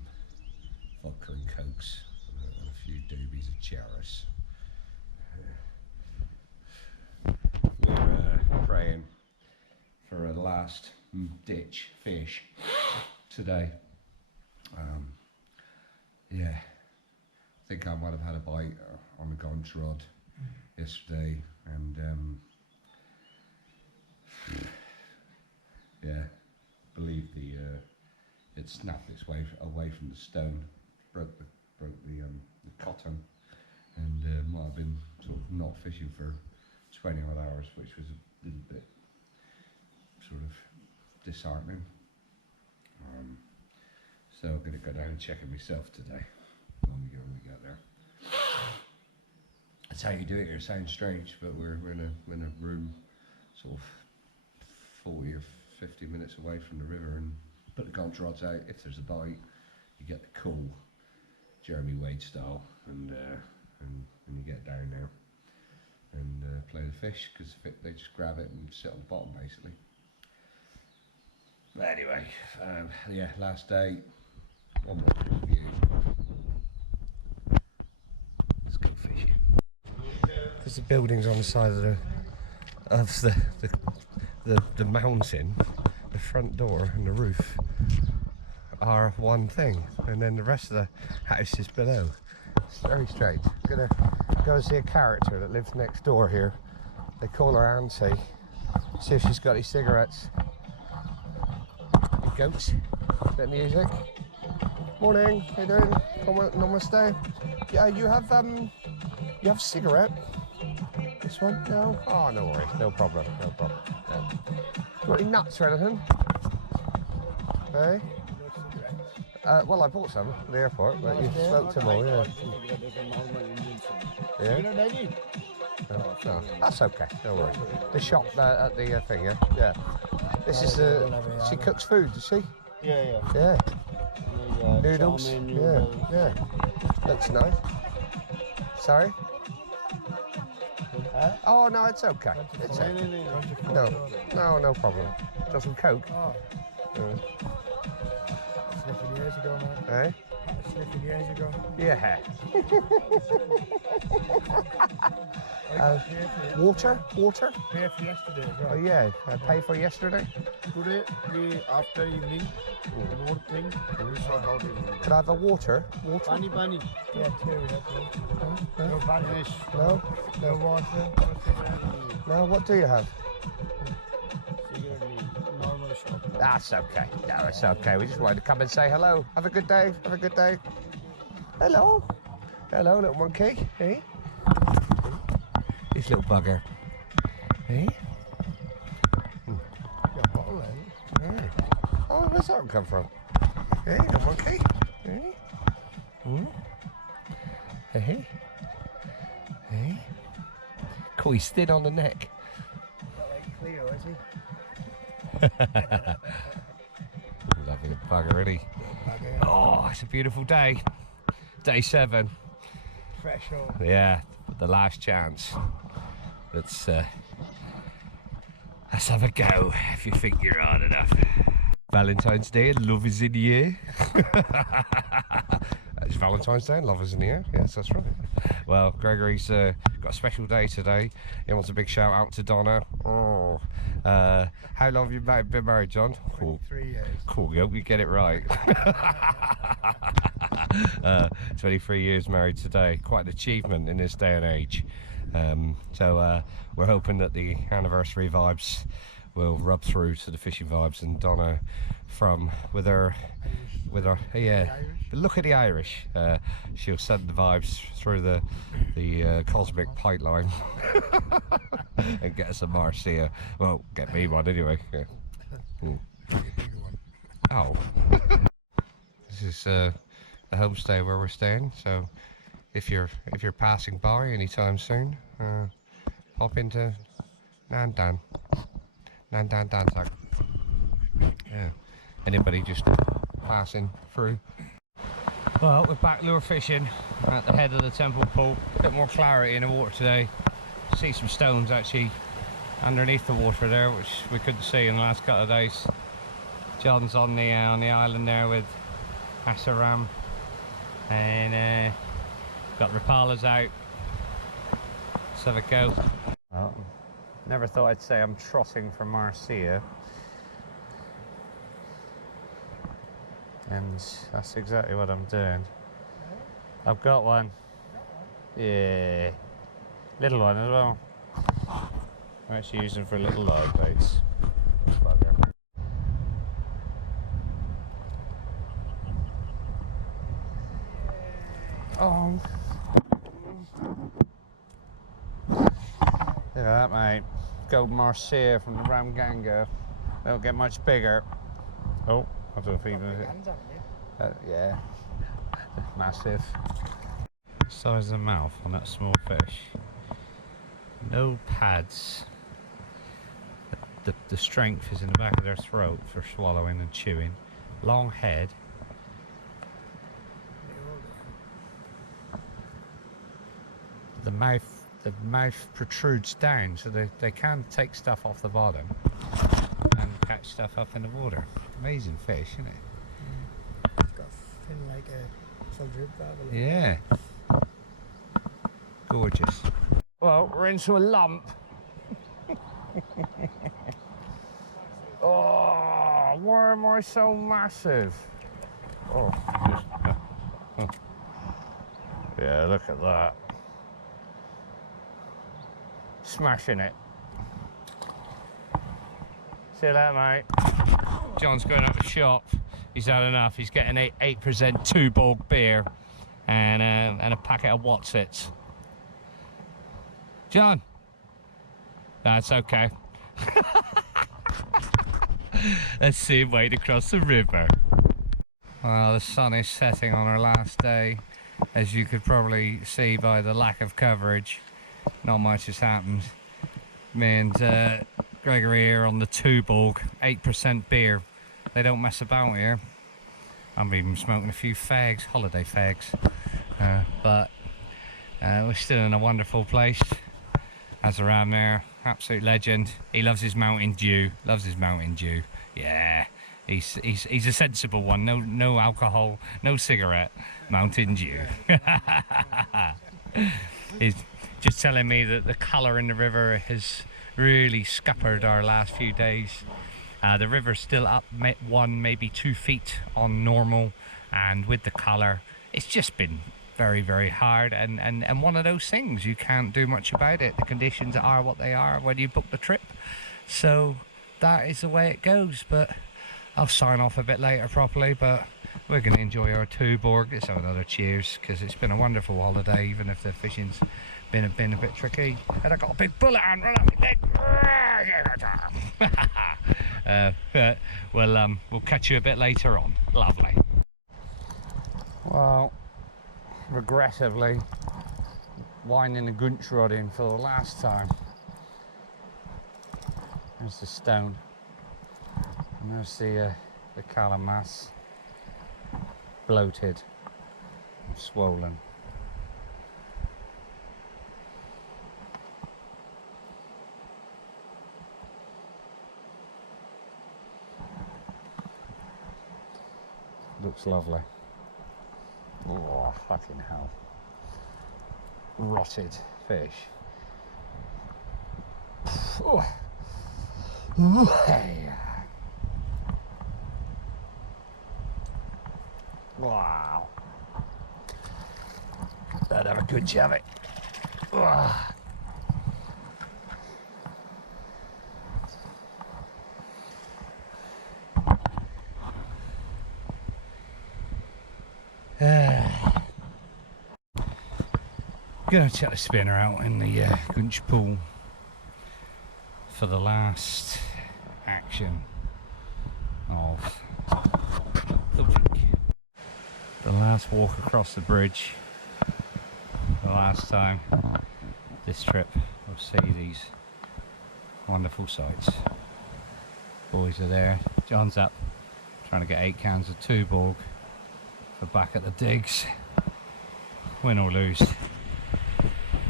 vodka and cokes and a few doobies of Cheris? We're praying for a last ditch fish today. Yeah, I think I might have had a bite on the conch rod yesterday, and yeah, believe it snapped its way away from the stone, broke the cotton, and might have been sort of not fishing for 20 odd hours, which was a little bit sort of disheartening. So I'm going to go down and check it myself today when we get there. That's how you do it here. It sounds strange, but we're in a room sort of 40 or 50 minutes away from the river, and put the conch rods out. If there's a bite, you get the cool Jeremy Wade style, and you get down there and play the fish, because they just grab it and sit on the bottom basically. But anyway, yeah, last day. One more view. Let's go fishing. There's the buildings on the side of the mountain. The front door and the roof are one thing, and then the rest of the house is below. It's very strange. I'm gonna go and see a character that lives next door here. They call her Auntie. See if she's got any cigarettes. Any goats? Bit of music. Morning, how you doing? Namaste. Yeah, you have cigarette? This one? No? Oh, no worries, no problem, no problem. No. Got any nuts or anything? Hey? Well, I bought some at the airport, but you smoked them all, yeah. Yeah? No, that's okay, no worries. The shop at the thing, yeah? Yeah. This is she cooks food, does she? Yeah. Yeah. Noodles? Yeah. Looks nice. Sorry? Oh, no, it's okay. It's okay. No problem. Just some Coke? Sniffing years ago, man. Eh? Sniffing years ago. Yeah. Water? Pay for yesterday as well. Oh, yeah. I paid for yesterday. Today, after evening, more thing, we sort out evening. Could I have a water? Pani. Yeah, two, yeah. No vanish. No? No water. No, what do you have? Cigarette, normal shop. That's okay. No, it's okay. We just wanted to come and say hello. Have a good day. Have a good day. Hello. Hello, little monkey. Hey. This little bugger. Hey. Got a bottle then. Hey. Oh, where's that one come from? Hey, little monkey. Hey. Hey. Hey. Coisted on the neck. Not like Cleo, is he? Lovely little bugger, really. Oh, it's a beautiful day. Day 7. Fresh home. Yeah, the last chance. Let's have a go if you think you're hard enough. Valentine's Day and love is in the air. It's Valentine's Day and lovers in the air. Yes, that's right. Well, Gregory's got a special day today. He wants a big shout out to Donna. Oh, how long have you been married, John? Cool. 3 years. Cool, you hope you get it right. 23 years married today. Quite an achievement in this day and age. So we're hoping that the anniversary vibes will rub through to the fishing vibes, and Donna with her yeah, but look at the Irish. She'll send the vibes through the cosmic pipeline and get us a Marcia. Well, get me one anyway. Yeah. Oh, this is the homestay where we're staying. So if you're passing by anytime soon, pop into Nandan Dansak. Yeah. Anybody just passing through. Well, we're back lure fishing at the head of the temple pool. A bit more clarity in the water today. See some stones actually underneath the water there, which we couldn't see in the last couple of days. John's on the island there with Asaram, and got Rapalas out. Let's have a go. Oh, never thought I'd say I'm trotting for Marcia. And that's exactly what I'm doing. I've got one. Yeah. Little one as well. I'm actually using for little live baits. Bugger. Oh. Look at that, mate. Gold Masheer from the Ramganga. They'll get much bigger. Oh. I don't know if even yeah, massive. Size of the mouth on that small fish. No pads. The strength is in the back of their throat for swallowing and chewing. Long head. The mouth protrudes down, so they can take stuff off the bottom and catch stuff up in the water. Amazing fish, isn't it? It's got fin like a drip valve. Yeah. Gorgeous. Well, we're into a lump. Oh, why am I so massive? Oh, yeah, look at that. Smashing it. See that, mate? John's going up the shop. He's had enough. He's getting 8% 2-bulk beer and a packet of Watsits. John, that's okay. Let's see him wade across the river. Well, the sun is setting on our last day, as you could probably see by the lack of coverage. Not much has happened. Me and Gregory here on the 2-bulk, 8% beer. They don't mess about here. I'm even smoking a few fags, holiday fags. But we're still in a wonderful place. As around there, absolute legend. He loves his Mountain Dew. Loves his Mountain Dew. Yeah, he's a sensible one. No alcohol, no cigarette. Mountain Dew. He's just telling me that the colour in the river has really scuppered our last few days. The river's still up 1, maybe 2 feet on normal, and with the colour, it's just been very, very hard, and one of those things, you can't do much about it. The conditions are what they are when you book the trip, so that is the way it goes. But I'll sign off a bit later properly, but we're going to enjoy our 2-bulk. Let's have another cheers, because it's been a wonderful holiday, even if the fishing's been a bit tricky. And I got a big bullet hand right up my leg. We'll catch you a bit later on. Lovely. Well, regrettably, winding the gunch rod in for the last time. There's the stone, and there's the calamas, bloated, swollen. Looks lovely. Oh, fucking hell. Rotted fish. Oh. Wow. That'd have a good jammy. Gonna check the spinner out in the Gunch pool for the last action of the week. The last walk across the bridge. The last time this trip we'll see these wonderful sights. Boys are there. John's up trying to get 8 cans of 2-Borg for back at the digs. Win or lose,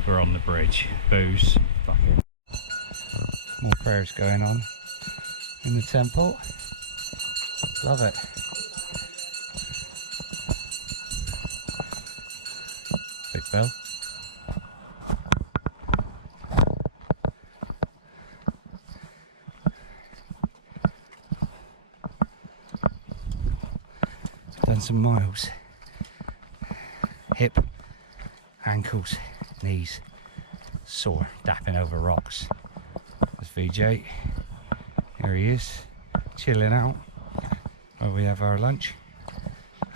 we're on the bridge. Booze. Fucking. More prayers going on in the temple. Love it. Big bell. Done some miles. Hip, ankles, knees sore, dapping over rocks. There's VJ. Here he is, chilling out while we have our lunch.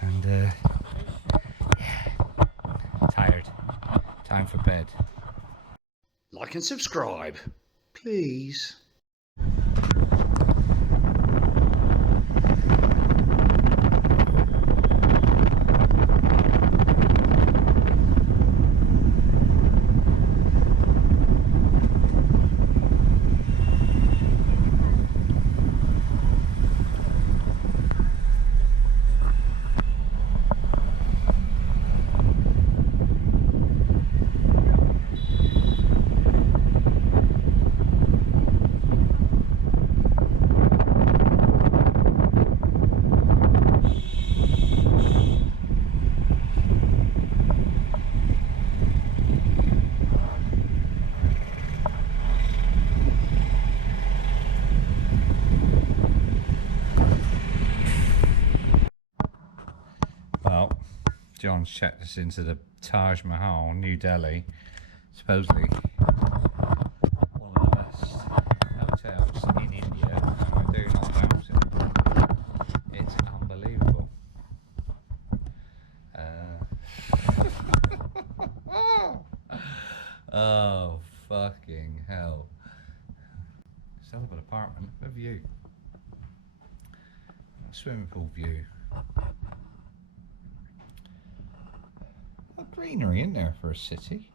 And yeah, tired. Time for bed. Like and subscribe, please. John's checked us into the Taj Mahal, New Delhi. Supposedly one of the best hotels in India. I do not doubt it. It's unbelievable. Oh, fucking hell. Celebrate apartment, a view. A swimming pool view. Greenery in there for a city.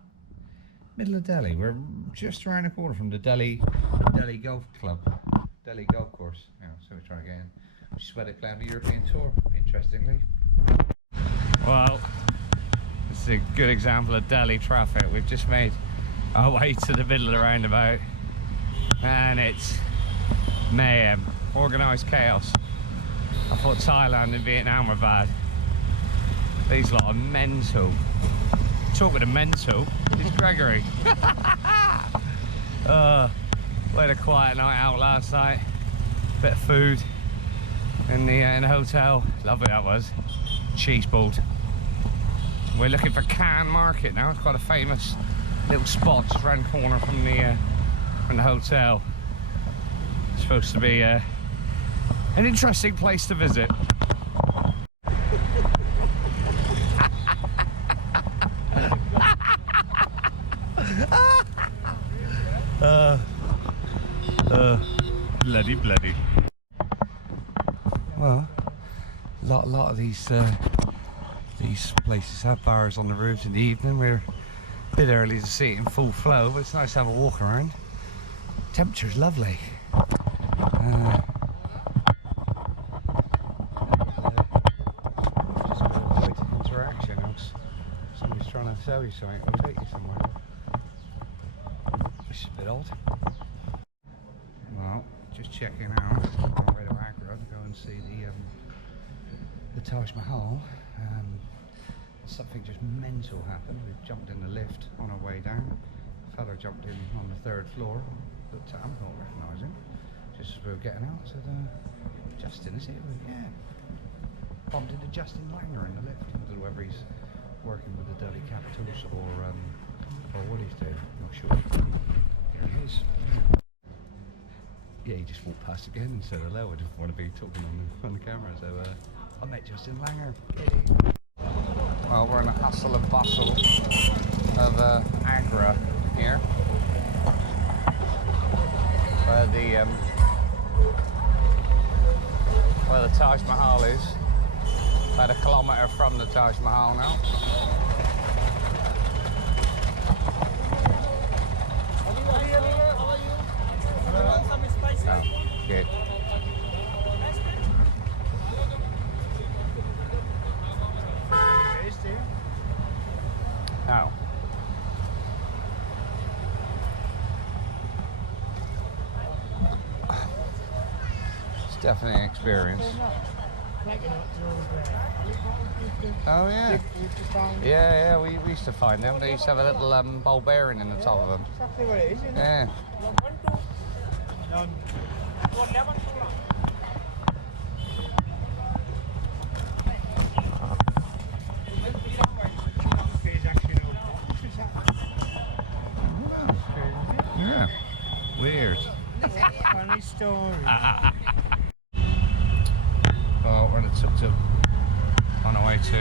Middle of Delhi. We're just around the corner from the Delhi Golf Club, Delhi Golf Course. Yeah, so we're trying to get in. We just went to plan the European tour, interestingly. Well, this is a good example of Delhi traffic. We've just made our way to the middle of the roundabout, and it's mayhem, organised chaos. I thought Thailand and Vietnam were bad. These lot are mental. Talking of mental, it's Gregory. We had a quiet night out last night. Bit of food in the hotel. Lovely that was. Cheese board. We're looking for Cannes Market now. It's quite a famous little spot just around the corner from the hotel. It's supposed to be an interesting place to visit. Bloody. Well, a lot of these places have bars on the roofs in the evening. We're a bit early to see it in full flow, but it's nice to have a walk around. Temperature's lovely. Just a bit of interaction. Somebody's trying to sell you something or take you somewhere. Which is a bit odd. Well, just checking out on our way to Agra to go and see the Taj Mahal. something just mental happened. We jumped in the lift on our way down. A fella jumped in on the 3rd floor, looked at him, don't recognise him. Just as we were getting out, said, Justin, is it? Yeah. Bumped into Justin Langer in the lift. I don't know whether he's working with the Delhi Capitals or what he's doing, not sure. Here he is. Yeah, he just walked past again and said hello. I didn't want to be talking on the camera, so I met Justin Langer. Well, we're in the hustle and bustle of Agra here, where the Taj Mahal is. About 1 kilometre from the Taj Mahal now. Oh, good. Oh. It's definitely an experience. Oh yeah. Yeah, we used to find them. They used to have a little ball bearing in the top of them. Exactly what it is, isn't it? Yeah. Yeah. Weird. Funny story. Well, we're in a tuk-tuk on our way to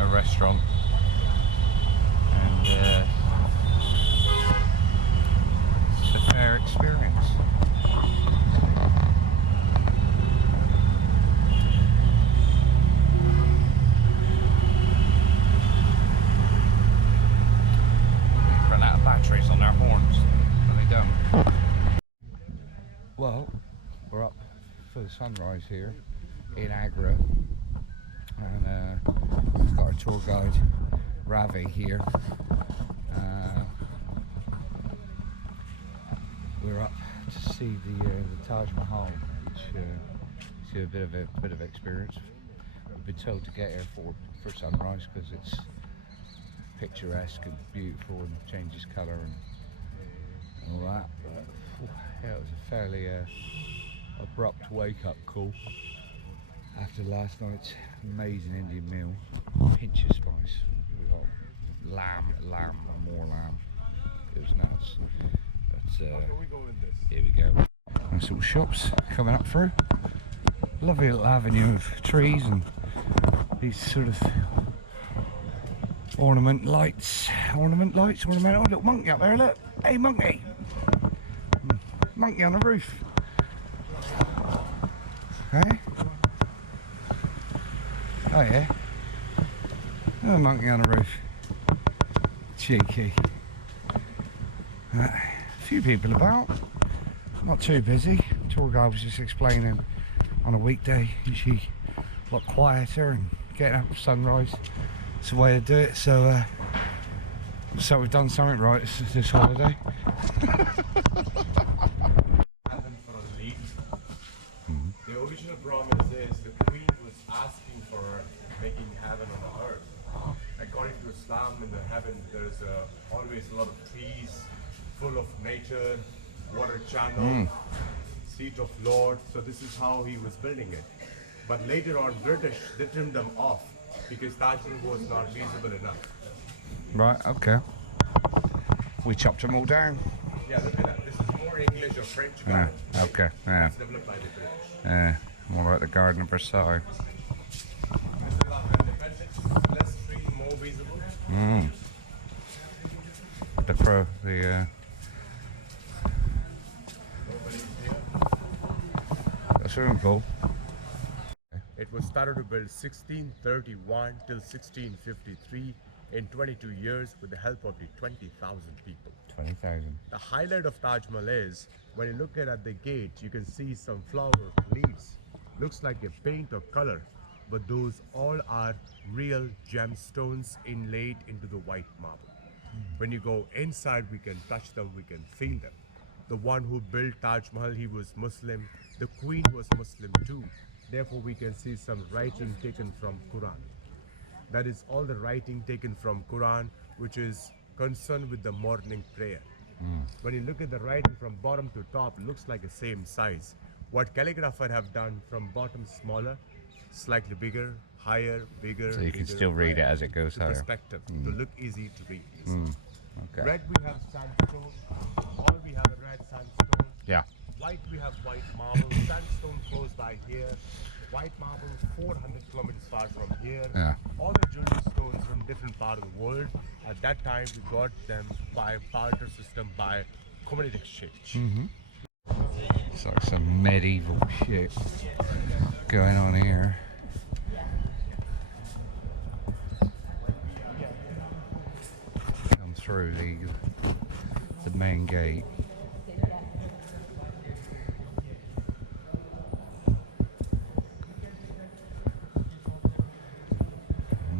a restaurant, and it's a fair experience. Run out of batteries on their horns, but they don't. Well, we're up for the sunrise here in Agra, and we've got our tour guide Ravi here. We're up to see the Taj Mahal, which is a bit of experience. We've been told to get here for sunrise because it's picturesque and beautiful and changes colour and all that. But yeah, it was a fairly abrupt wake-up call after last night's amazing Indian meal. Pinch of spice. We got lamb, and more lamb. It was nuts. But here we go. Nice little shops coming up through. Lovely little avenue of trees and these sort of ornamental lights. Ornamental. Little monkey up there, look. Hey, monkey. Monkey on the roof. Hey? Oh yeah. Oh, a monkey on the roof. Cheeky. A few people about. Not too busy. Tour guide was just explaining on a weekday usually a lot quieter and getting up at sunrise. It's the way to do it. So we've done something right this holiday. The original promise is the Queen was asking for making heaven on the earth. According to Islam, in the heaven there's always a lot of trees, full of nature, water channel, seat of Lord. So this is how he was building it. But later on, British, they trimmed them off because Taj Mahal was not feasible enough. Right. Okay. We chopped them all down. Yeah, look at that. This is more English or French garden. Okay. Yeah. It's developed by the British. More like the Garden of Versailles. Less tree, more visible. The swimming pool. It was started to build 1631 till 1653 in 22 years with the help of the 20,000 people. 20,000. The highlight of Taj Mahal is when you look at the gate, you can see some flower leaves. Looks like a paint or color, but those all are real gemstones inlaid into the white marble. When you go inside, we can touch them, we can feel them. The one who built Taj Mahal, he was Muslim. The Queen was Muslim too. Therefore, we can see some writing taken from Quran. That is all the writing taken from Quran, which is concerned with the morning prayer. When you look at the writing from bottom to top, it looks like the same size. What calligrapher have done from bottom smaller, slightly bigger, higher, bigger. So you can bigger, still read it higher, as it goes to higher. perspective, to look easy to read. Okay. Red we have sandstone, all we have a red sandstone. Yeah. White we have white marble, sandstone close by here. White marble 400 kilometers far from here. Yeah. All the jewelry stones from different part of the world. At that time we got them by barter system, by commodity exchange. It's like some medieval shit going on here. Come through the main gate.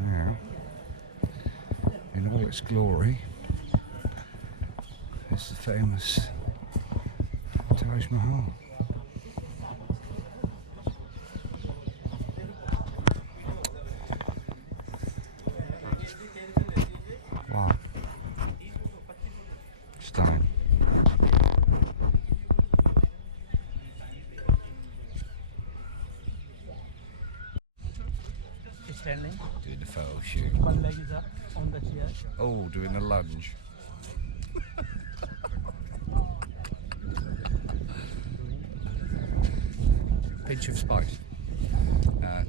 Now, in all its glory, is the famous Taj Mahal. Wow. Stunning. Standing. Doing the photo shoot. One leg is up on the chair. Oh, doing the lunge. Pinch of spice.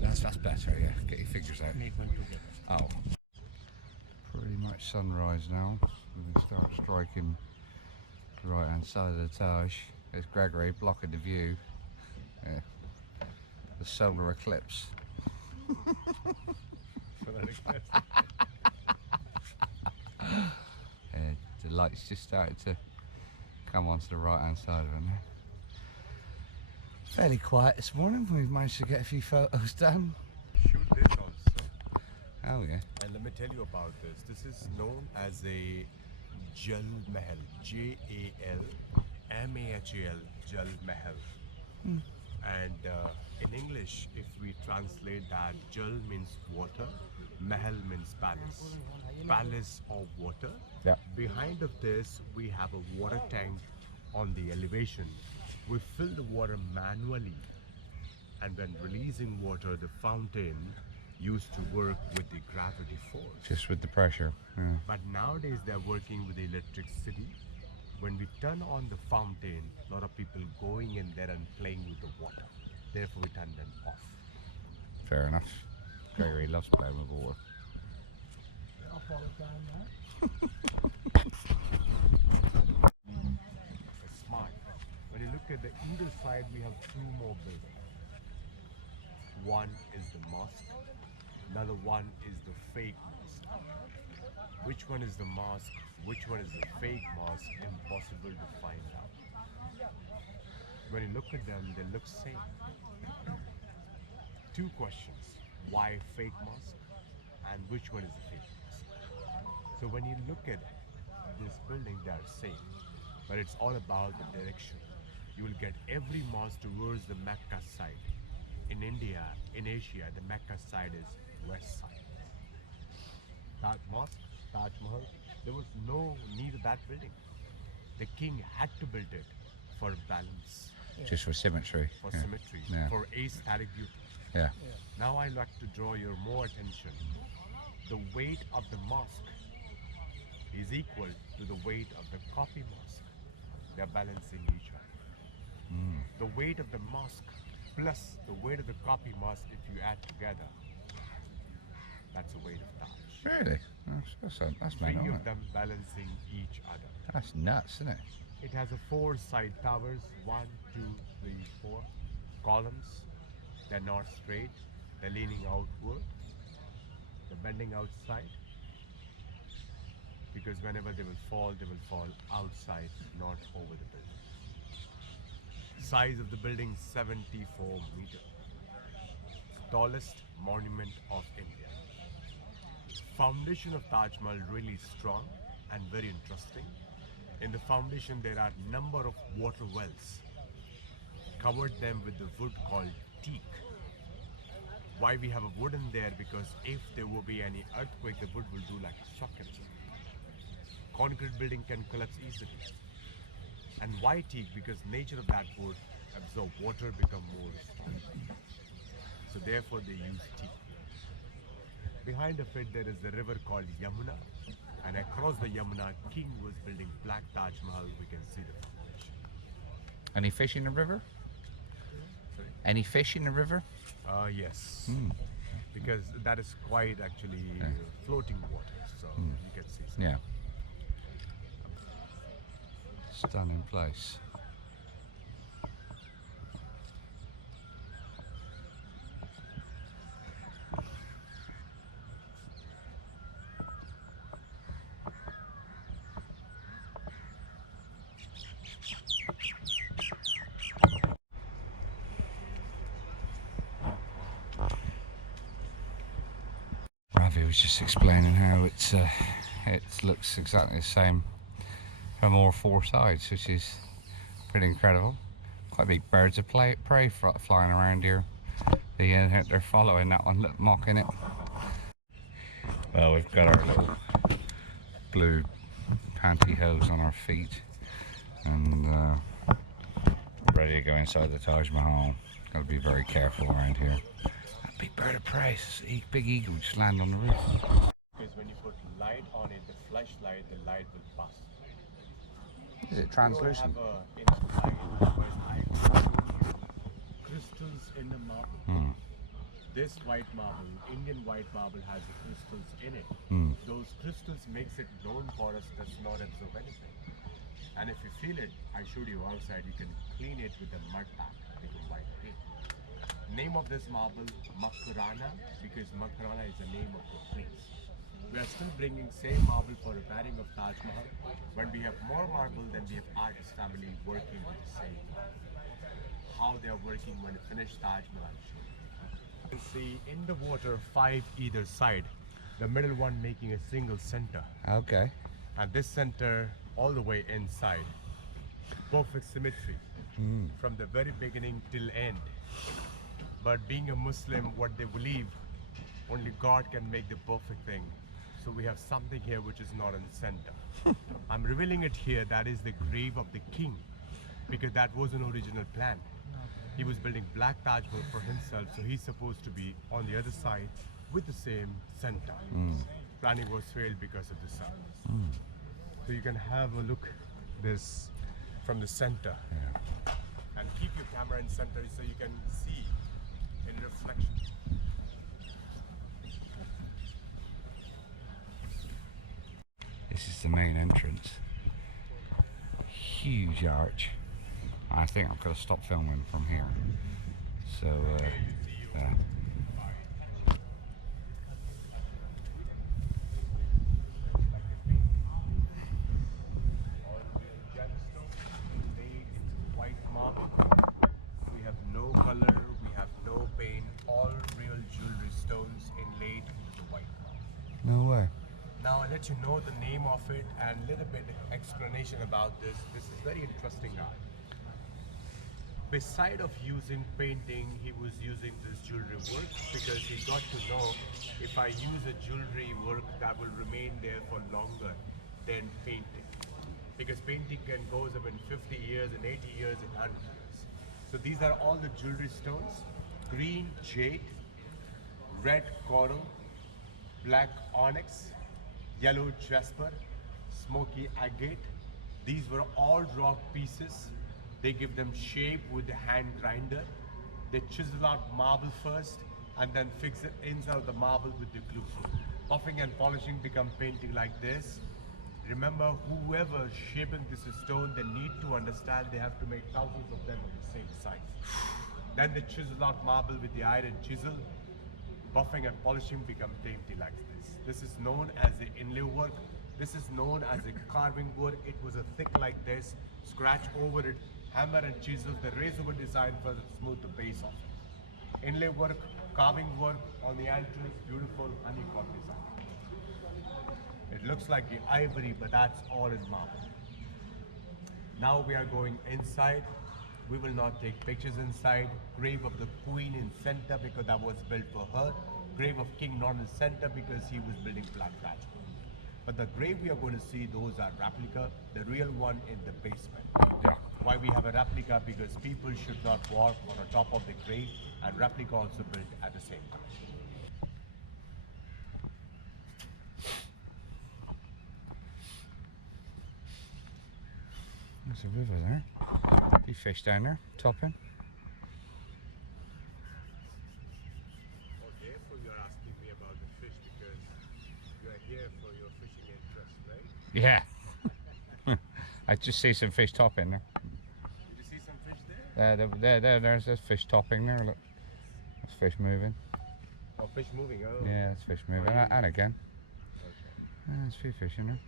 That's better, yeah. Get your fingers out. Make one together. Oh. Pretty much sunrise now. We can start striking the right hand side of the Taj. There's Gregory blocking the view. Yeah. The solar eclipse. The lights just started to come onto the right hand side of it now. Fairly quiet this morning. We've managed to get a few photos done. Shoot this also. Oh yeah. And let me tell you about this. This is known as a Jal Mahal. Jalmahal. Jal Mahal. And in English, if we translate that, Jal means water, Mahal means palace. Palace of water. Yeah. Behind of this, we have a water tank on the elevation. We fill the water manually, and when releasing water, the fountain used to work with the gravity force. Just with the pressure. Yeah. But nowadays they're working with electricity. When we turn on the fountain, a lot of people going in there and playing with the water. Therefore we turn them off. Fair enough. Gregory loves playing with water. It's smart. When you look at the either side, we have two more buildings. One is the mosque. Another one is the fake mosque. Which one is the mosque? Which one is the fake mosque? Impossible to find out. When you look at them, they look same. Two questions: why fake mosque, and which one is the fake mosque? So when you look at this building, they are same, but it's all about the direction. You will get every mosque towards the Mecca side. In India, in Asia, the Mecca side is west side. That mosque, Taj Mahal, there was no need of that building. The king had to build it for balance, Just for symmetry. for Yeah. symmetry, Yeah. for aesthetic beauty. Yeah. Now I like to draw your more attention. The weight of the mosque is equal to the weight of the copy mosque. They are balancing each other. The weight of the mosque plus the weight of the copy mosque, if you add together, that's the weight of Taj. Really? That's Three mental, of isn't it? them balancing each other. That's nuts, isn't it? It has a 4 side towers, 1, 2, 3, 4 columns. They're not straight, they're leaning outward, they're bending outside, because whenever they will fall outside, not over the building. Size of the building 74 meters. Tallest monument of India. Foundation of Taj Mahal really strong and very interesting. In the foundation there are number of water wells. Covered them with the wood called teak. Why we have a wooden there? Because if there will be any earthquake, the wood will do like a shock absorber. Concrete building can collapse easily. And why teak? Because nature of that wood absorb water, become more strong. So therefore they use teak. Behind of it there is the river called Yamuna, and across the Yamuna, king was building black Taj Mahal. We can see the foundation. Any fish in the river? Sorry? Any fish in the river? Yes. Because that is quite actually floating water, so you can see some. Yeah. Stunning place. Ravi was just explaining how it looks exactly the same from all four sides, which is pretty incredible. Quite big birds of prey flying around here. They're following that one, mocking it. Well, we've got our little blue pantyhose on our feet and ready to go inside the Taj Mahal. Got to be very careful around here. That big bird of prey, big eagle just landed on the roof. Because when you put light on it, the flashlight, the light will pass. Is it translucent? Crystals in the marble. This white marble, Indian white marble, has the crystals in it. Those crystals makes it known for us does not absorb anything. And if you feel it, I showed you outside, you can clean it with a mud pack, make a white paint. Name of this marble, Makarana, because Makarana is the name of the prince. We are still bringing same marble for repairing of Taj Mahal. When we have more marble, then we have artist family working with the same marble. How they are working when they finish Taj Mahal. You can see in the water 5 either side, the middle one making a single center. Okay. And this center all the way inside. Perfect symmetry from the very beginning till end. But being a Muslim, what they believe, only God can make the perfect thing. So we have something here which is not in the center. I'm revealing it here, that is the grave of the king, because that was an original plan. He was building black Taj Mahal for himself, so he's supposed to be on the other side with the same center. Planning was failed because of the sun. So you can have a look this from the center. And keep your camera in center so you can see in reflection. This is the main entrance. Huge arch. I think I've got to stop filming from here. So, yeah. White marble. We have no color, we have no paint, all real jewelry stones inlaid into the white marble. No way. Now I'll let you know the name of it and a little bit explanation about this. This is very interesting art. Beside of using painting, he was using this jewelry work because he got to know if I use a jewelry work that will remain there for longer than painting. Because painting can goes up in 50 years, in 80 years, in 100 years. So these are all the jewelry stones: green jade, red coral, black onyx, yellow jasper, smoky agate. These were all rock pieces. They give them shape with the hand grinder. They chisel out marble first and then fix it inside of the marble with the glue. Buffing and polishing become painting like this. Remember, whoever shaping this stone, they need to understand they have to make thousands of them of the same size. Then they chisel out marble with the iron chisel. Buffing and polishing become painting like this. This is known as the inlay work. This is known as a carving work. It was a thick like this, scratch over it, hammer and chisel, the razor were designed for to smooth the base of it. Inlay work, carving work on the entrance, beautiful honeycomb design. It looks like the ivory, but that's all in marble. Now we are going inside. We will not take pictures inside. Grave of the Queen in center because that was built for her. Grave of King not in center because he was building Flat Taj. But the grave we are going to see, those are replica. The real one in the basement. Yeah. Why we have a replica? Because people should not walk on the top of the grave, and replica also built at the same time. There's a river there. A few fish down there, topping. Oh, therefore you're asking me about the fish because you are here for your fishing interest, right? Yeah. I just see some fish topping there. Did you see some fish there? There's fish topping there. Look, there's fish moving. Oh, fish moving. Oh. Yeah, there's fish moving. And again. Okay. Yeah, there's a few fish in there.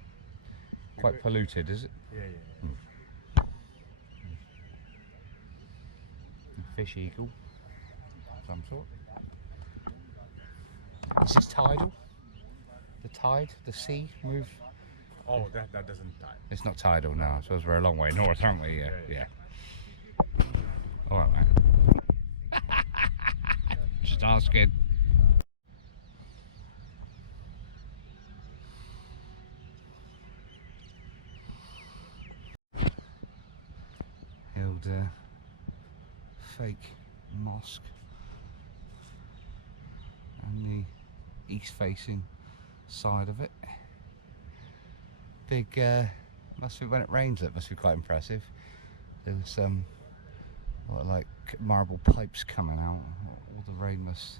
Quite polluted, is it? Yeah, yeah. Fish eagle, some sort. Is this tidal? The tide, the sea move? Oh, that doesn't die. It's not tidal now. I suppose we're a long way north, aren't we? Yeah. All right, mate. Just asking. Old fake mosque and the east facing side of it. Big must be, when it rains it must be quite impressive. There's like marble pipes coming out. All the rain must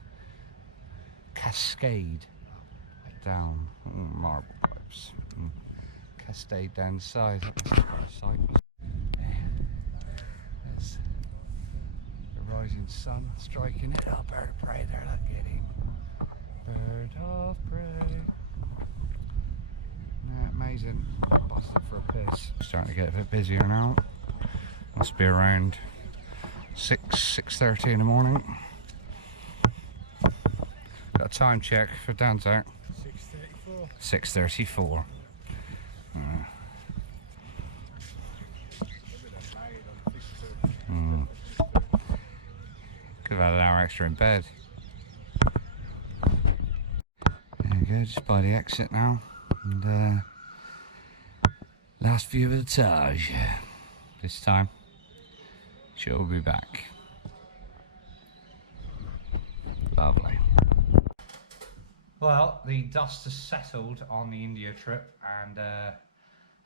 cascade down. Marble pipes cascade down the side. That's quite a sight. There's the rising sun striking it. Oh, bird of prey there, look at him. Bird of prey. Yeah, amazing. Busted for a piss. Starting to get a bit busier now. Must be around 6:30 in the morning. Got a time check for Dan's out. 6:34. 6:34. Could have had an hour extra in bed. There we go, just by the exit now. And last view of the Taj. This time, she'll be back. Lovely. Well, the dust has settled on the India trip, and a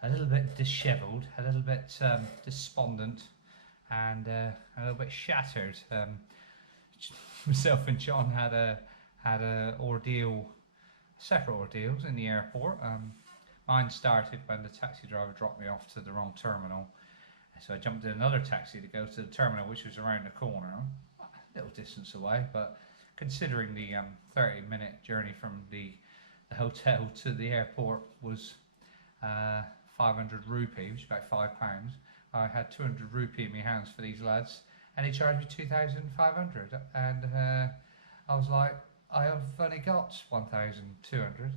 little bit dishevelled, a little bit despondent, and a little bit shattered. Myself and John had a ordeal, separate ordeals in the airport. Mine started when the taxi driver dropped me off to the wrong terminal, so I jumped in another taxi to go to the terminal, which was around the corner, a little distance away, but considering the 30-minute journey from the hotel to the airport was 500 rupee, which is about £5. I had 200 rupee in my hands for these lads, and he charged me 2,500, and I was like, I have only got 1,200.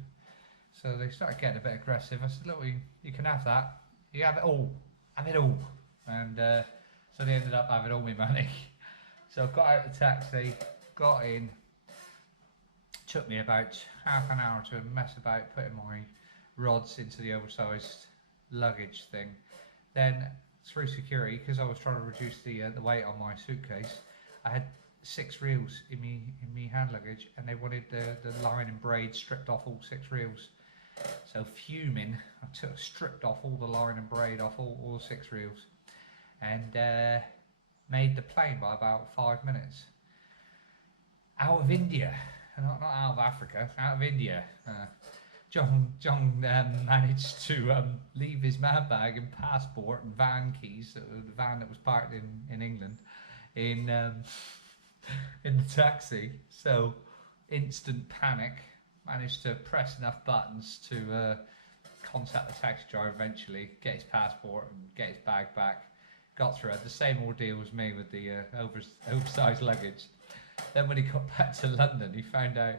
So they started getting a bit aggressive. I said, look, you can have that. You have it all. Have it all. And so they ended up having all my money. So I got out the taxi, got in. Took me about half an hour to mess about putting my rods into the oversized luggage thing. Then through security, because I was trying to reduce the weight on my suitcase, I had 6 reels in me hand luggage, and they wanted the line and braid stripped off all 6 reels. So fuming, I stripped off all the line and braid off all 6 reels, and made the plane by about 5 minutes. Out of India, not out of Africa, out of India. John managed to leave his man bag and passport and van keys, the van that was parked in England, in the taxi. So instant panic, managed to press enough buttons to contact the taxi driver eventually, get his passport and get his bag back. Got through it. The same ordeal as me with the oversized luggage. Then when he got back to London, he found out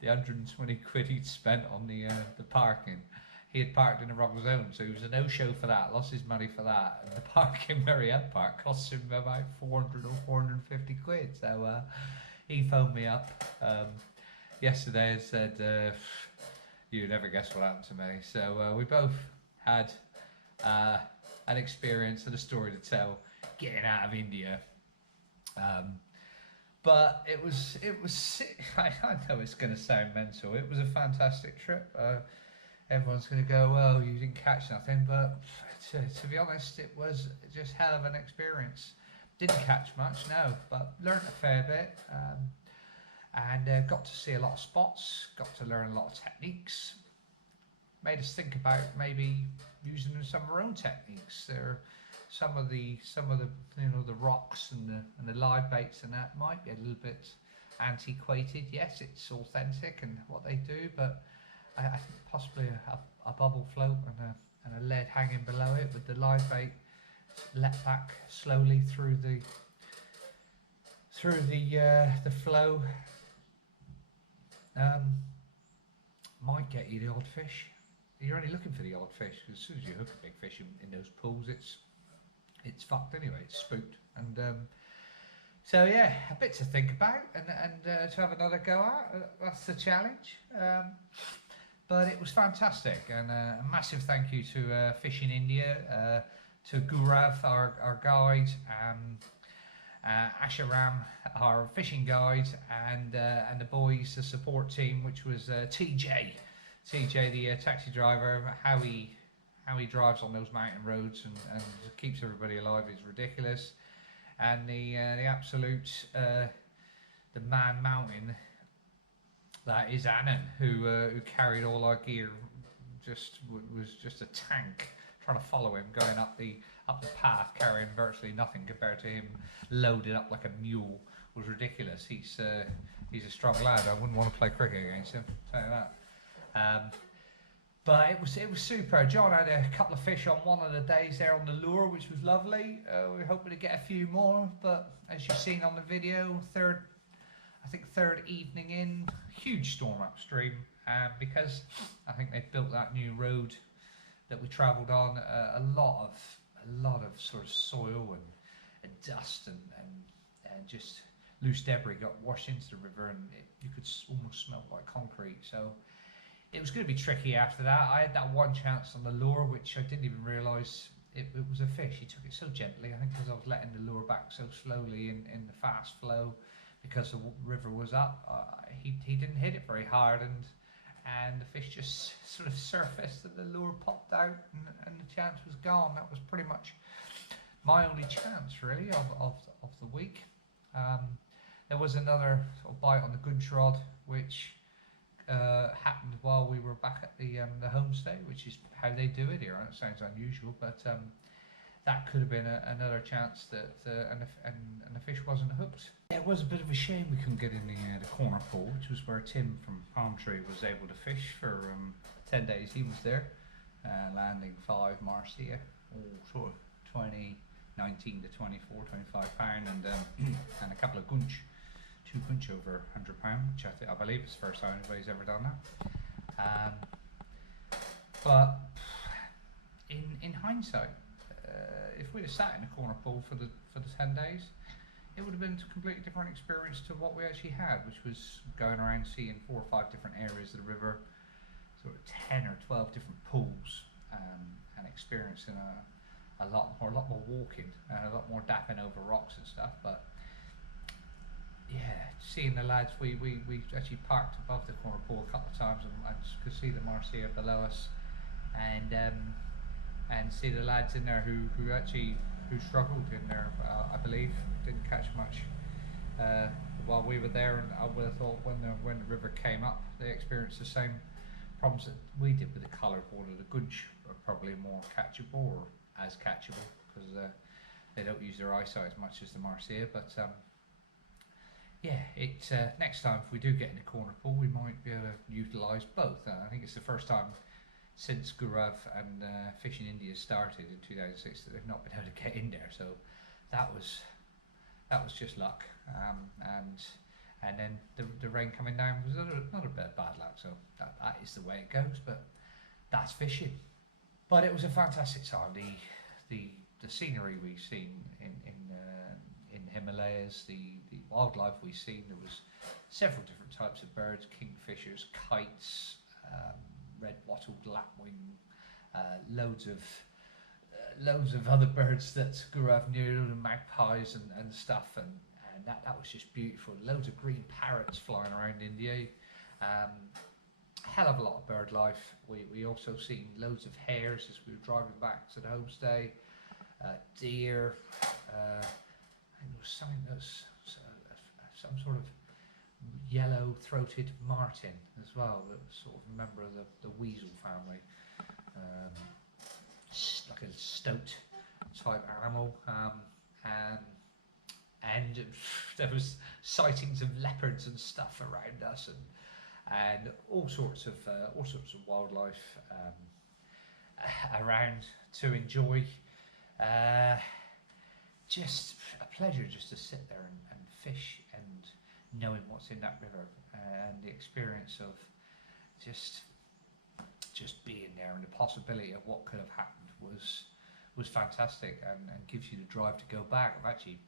the 120 quid he'd spent on the parking. he had parked in the wrong zone, so he was a no-show for that, lost his money for that. And the parking where he had parked cost him about 400 or 450 quid. So he phoned me up yesterday and said, "You never guess what happened to me." So we both had an experience and a story to tell getting out of India. But it was I know it's going to sound mental. It was a fantastic trip. Everyone's going to go, well, you didn't catch nothing, but to be honest, it was just hell of an experience. Didn't catch much, no, but learned a fair bit, and got to see a lot of spots, got to learn a lot of techniques. Made us think about maybe using some of our own techniques. There, some of the the rocks and the live baits and that might be a little bit antiquated. Yes, it's authentic and what they do, but I think possibly a bubble float and a lead hanging below it with the live bait let back slowly through the flow might get you the odd fish. You're only looking for the odd fish, because as soon as you hook a big fish in those pools, it's fucked anyway. It's spooked, and so yeah, a bit to think about, and to have another go at. That's the challenge. But it was fantastic, and a massive thank you to Fishing India, to Gaurav, our guide, Asharam, our fishing guide, and the boys, the support team, which was TJ, the taxi driver. How he drives on those mountain roads and keeps everybody alive is ridiculous, and the absolute the man mountain that is Annan, who carried all our gear, was just a tank, trying to follow him going up the path, carrying virtually nothing compared to him loaded up like a mule. Was ridiculous. He's a strong lad. I wouldn't want to play cricket against him, I'll tell you that. But it was super. John had a couple of fish on one of the days there on the lure, which was lovely. We were hoping to get a few more, but as you've seen on the video, third evening in, huge storm upstream, because I think they've built that new road that we travelled on. A lot of sort of soil and dust and just loose debris got washed into the river, and you could almost smell like concrete. So it was going to be tricky after that. I had that one chance on the lure, which I didn't even realise it was a fish. He took it so gently, I think because I was letting the lure back so slowly in the fast flow, because the river was up. He didn't hit it very hard, and the fish just sort of surfaced and the lure popped out, and the chance was gone. That was pretty much my only chance really of the week. There was another sort of bite on the gunch rod, which happened while we were back at the homestay, which is how they do it here. It sounds unusual, but that could have been another chance that and the fish wasn't hooked. Yeah, it was a bit of a shame we couldn't get in the corner pool, which was where Tim from Palm Tree was able to fish for 10 days. He was there, landing 5 Marcia, sort of 19 to 24, 25 pound, and a couple of gunch. 2 gunch over £100, which I believe is the first time anybody's ever done that. But in hindsight, if we'd have sat in a corner pool for the 10 days, it would have been a completely different experience to what we actually had, which was going around seeing 4 or 5 different areas of the river, sort of 10 or 12 different pools, and experiencing a lot more walking, and a lot more dapping over rocks and stuff. But yeah, seeing the lads, we actually parked above the corner pool a couple of times and could see the Marcia below us, and see the lads in there who struggled in there. I believe didn't catch much while we were there, and I would have thought when the river came up, they experienced the same problems that we did with the coloured water. The gunch are probably more catchable, or as catchable, because they don't use their eyesight as much as the Marcia. But yeah, next time if we do get in the corner pool, we might be able to utilise both. I think it's the first time since Gaurav and Fishing India started in 2006 that they've not been able to get in there. So that was just luck, and then the rain coming down was not a bit of bad luck. So that is the way it goes. But that's fishing. But it was a fantastic time. The scenery we've seen in Himalayas, the wildlife we've seen. There was several different types of birds: kingfishers, kites, red-wattled lapwing, loads of other birds that grew up near, and magpies and stuff, and that was just beautiful. Loads of green parrots flying around India. Hell of a lot of bird life. We also seen loads of hares as we were driving back to the homestay. Deer. And there was something that was some sort of yellow-throated martin as well. That was sort of a member of the weasel family. Like a stoat type animal. And there was sightings of leopards and stuff around us, and all sorts of wildlife around to enjoy. Just a pleasure just to sit there and fish, and knowing what's in that river, and the experience of just being there, and the possibility of what could have happened was fantastic, and gives you the drive to go back. I've actually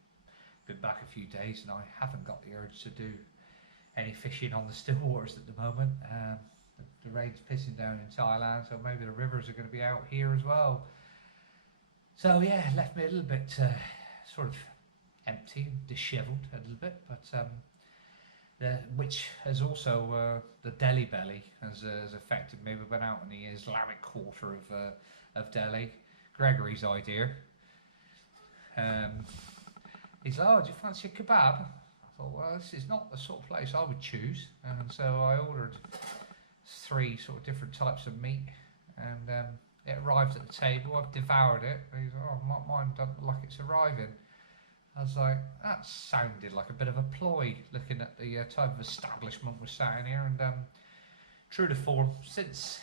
been back a few days and I haven't got the urge to do any fishing on the still waters at the moment. The rain's pissing down in Thailand, so maybe the rivers are going to be out here as well. So yeah, left me a little bit sort of empty, dishevelled a little bit, but which has also the Delhi belly has affected me. We've been out in the Islamic quarter of Delhi. Gregory's idea. He's like, "Oh, do you fancy a kebab?" I thought, well, this is not the sort of place I would choose, and so I ordered 3 sort of different types of meat, and it arrived at the table. I've devoured it. He's like, "Oh, mine doesn't look like it's arriving." I was like, that sounded like a bit of a ploy, looking at the type of establishment we're sat in here. And true to form, since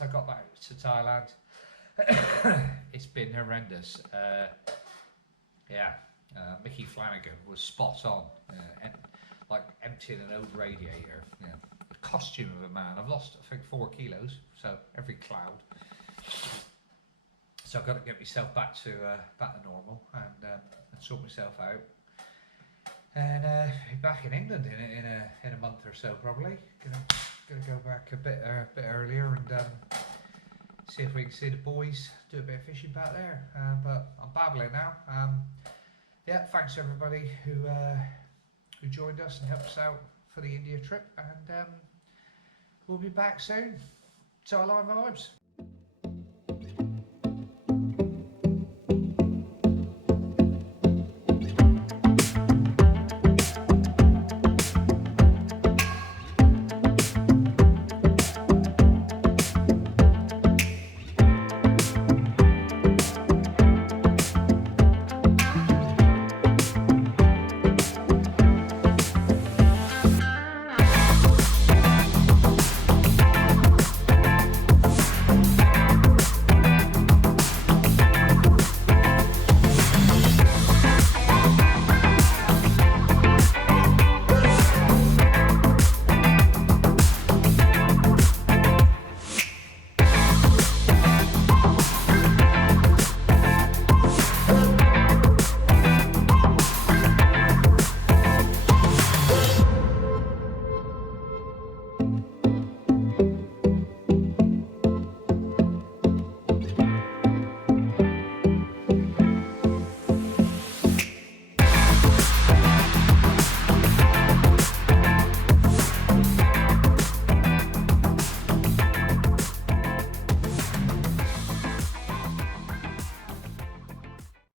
I got back to Thailand, it's been horrendous. Mickey Flanagan was spot on, like emptying an old radiator. Yeah. The costume of a man. I've lost, I think, 4 kilos, so every cloud. So I've got to get myself back to normal, and sort myself out. And be back in England in a month or so, probably. Gonna go back a bit earlier and see if we can see the boys, do a bit of fishing back there. But I'm babbling now. Yeah, thanks everybody who joined us and helped us out for the India trip, and we'll be back soon. Thailand vibes.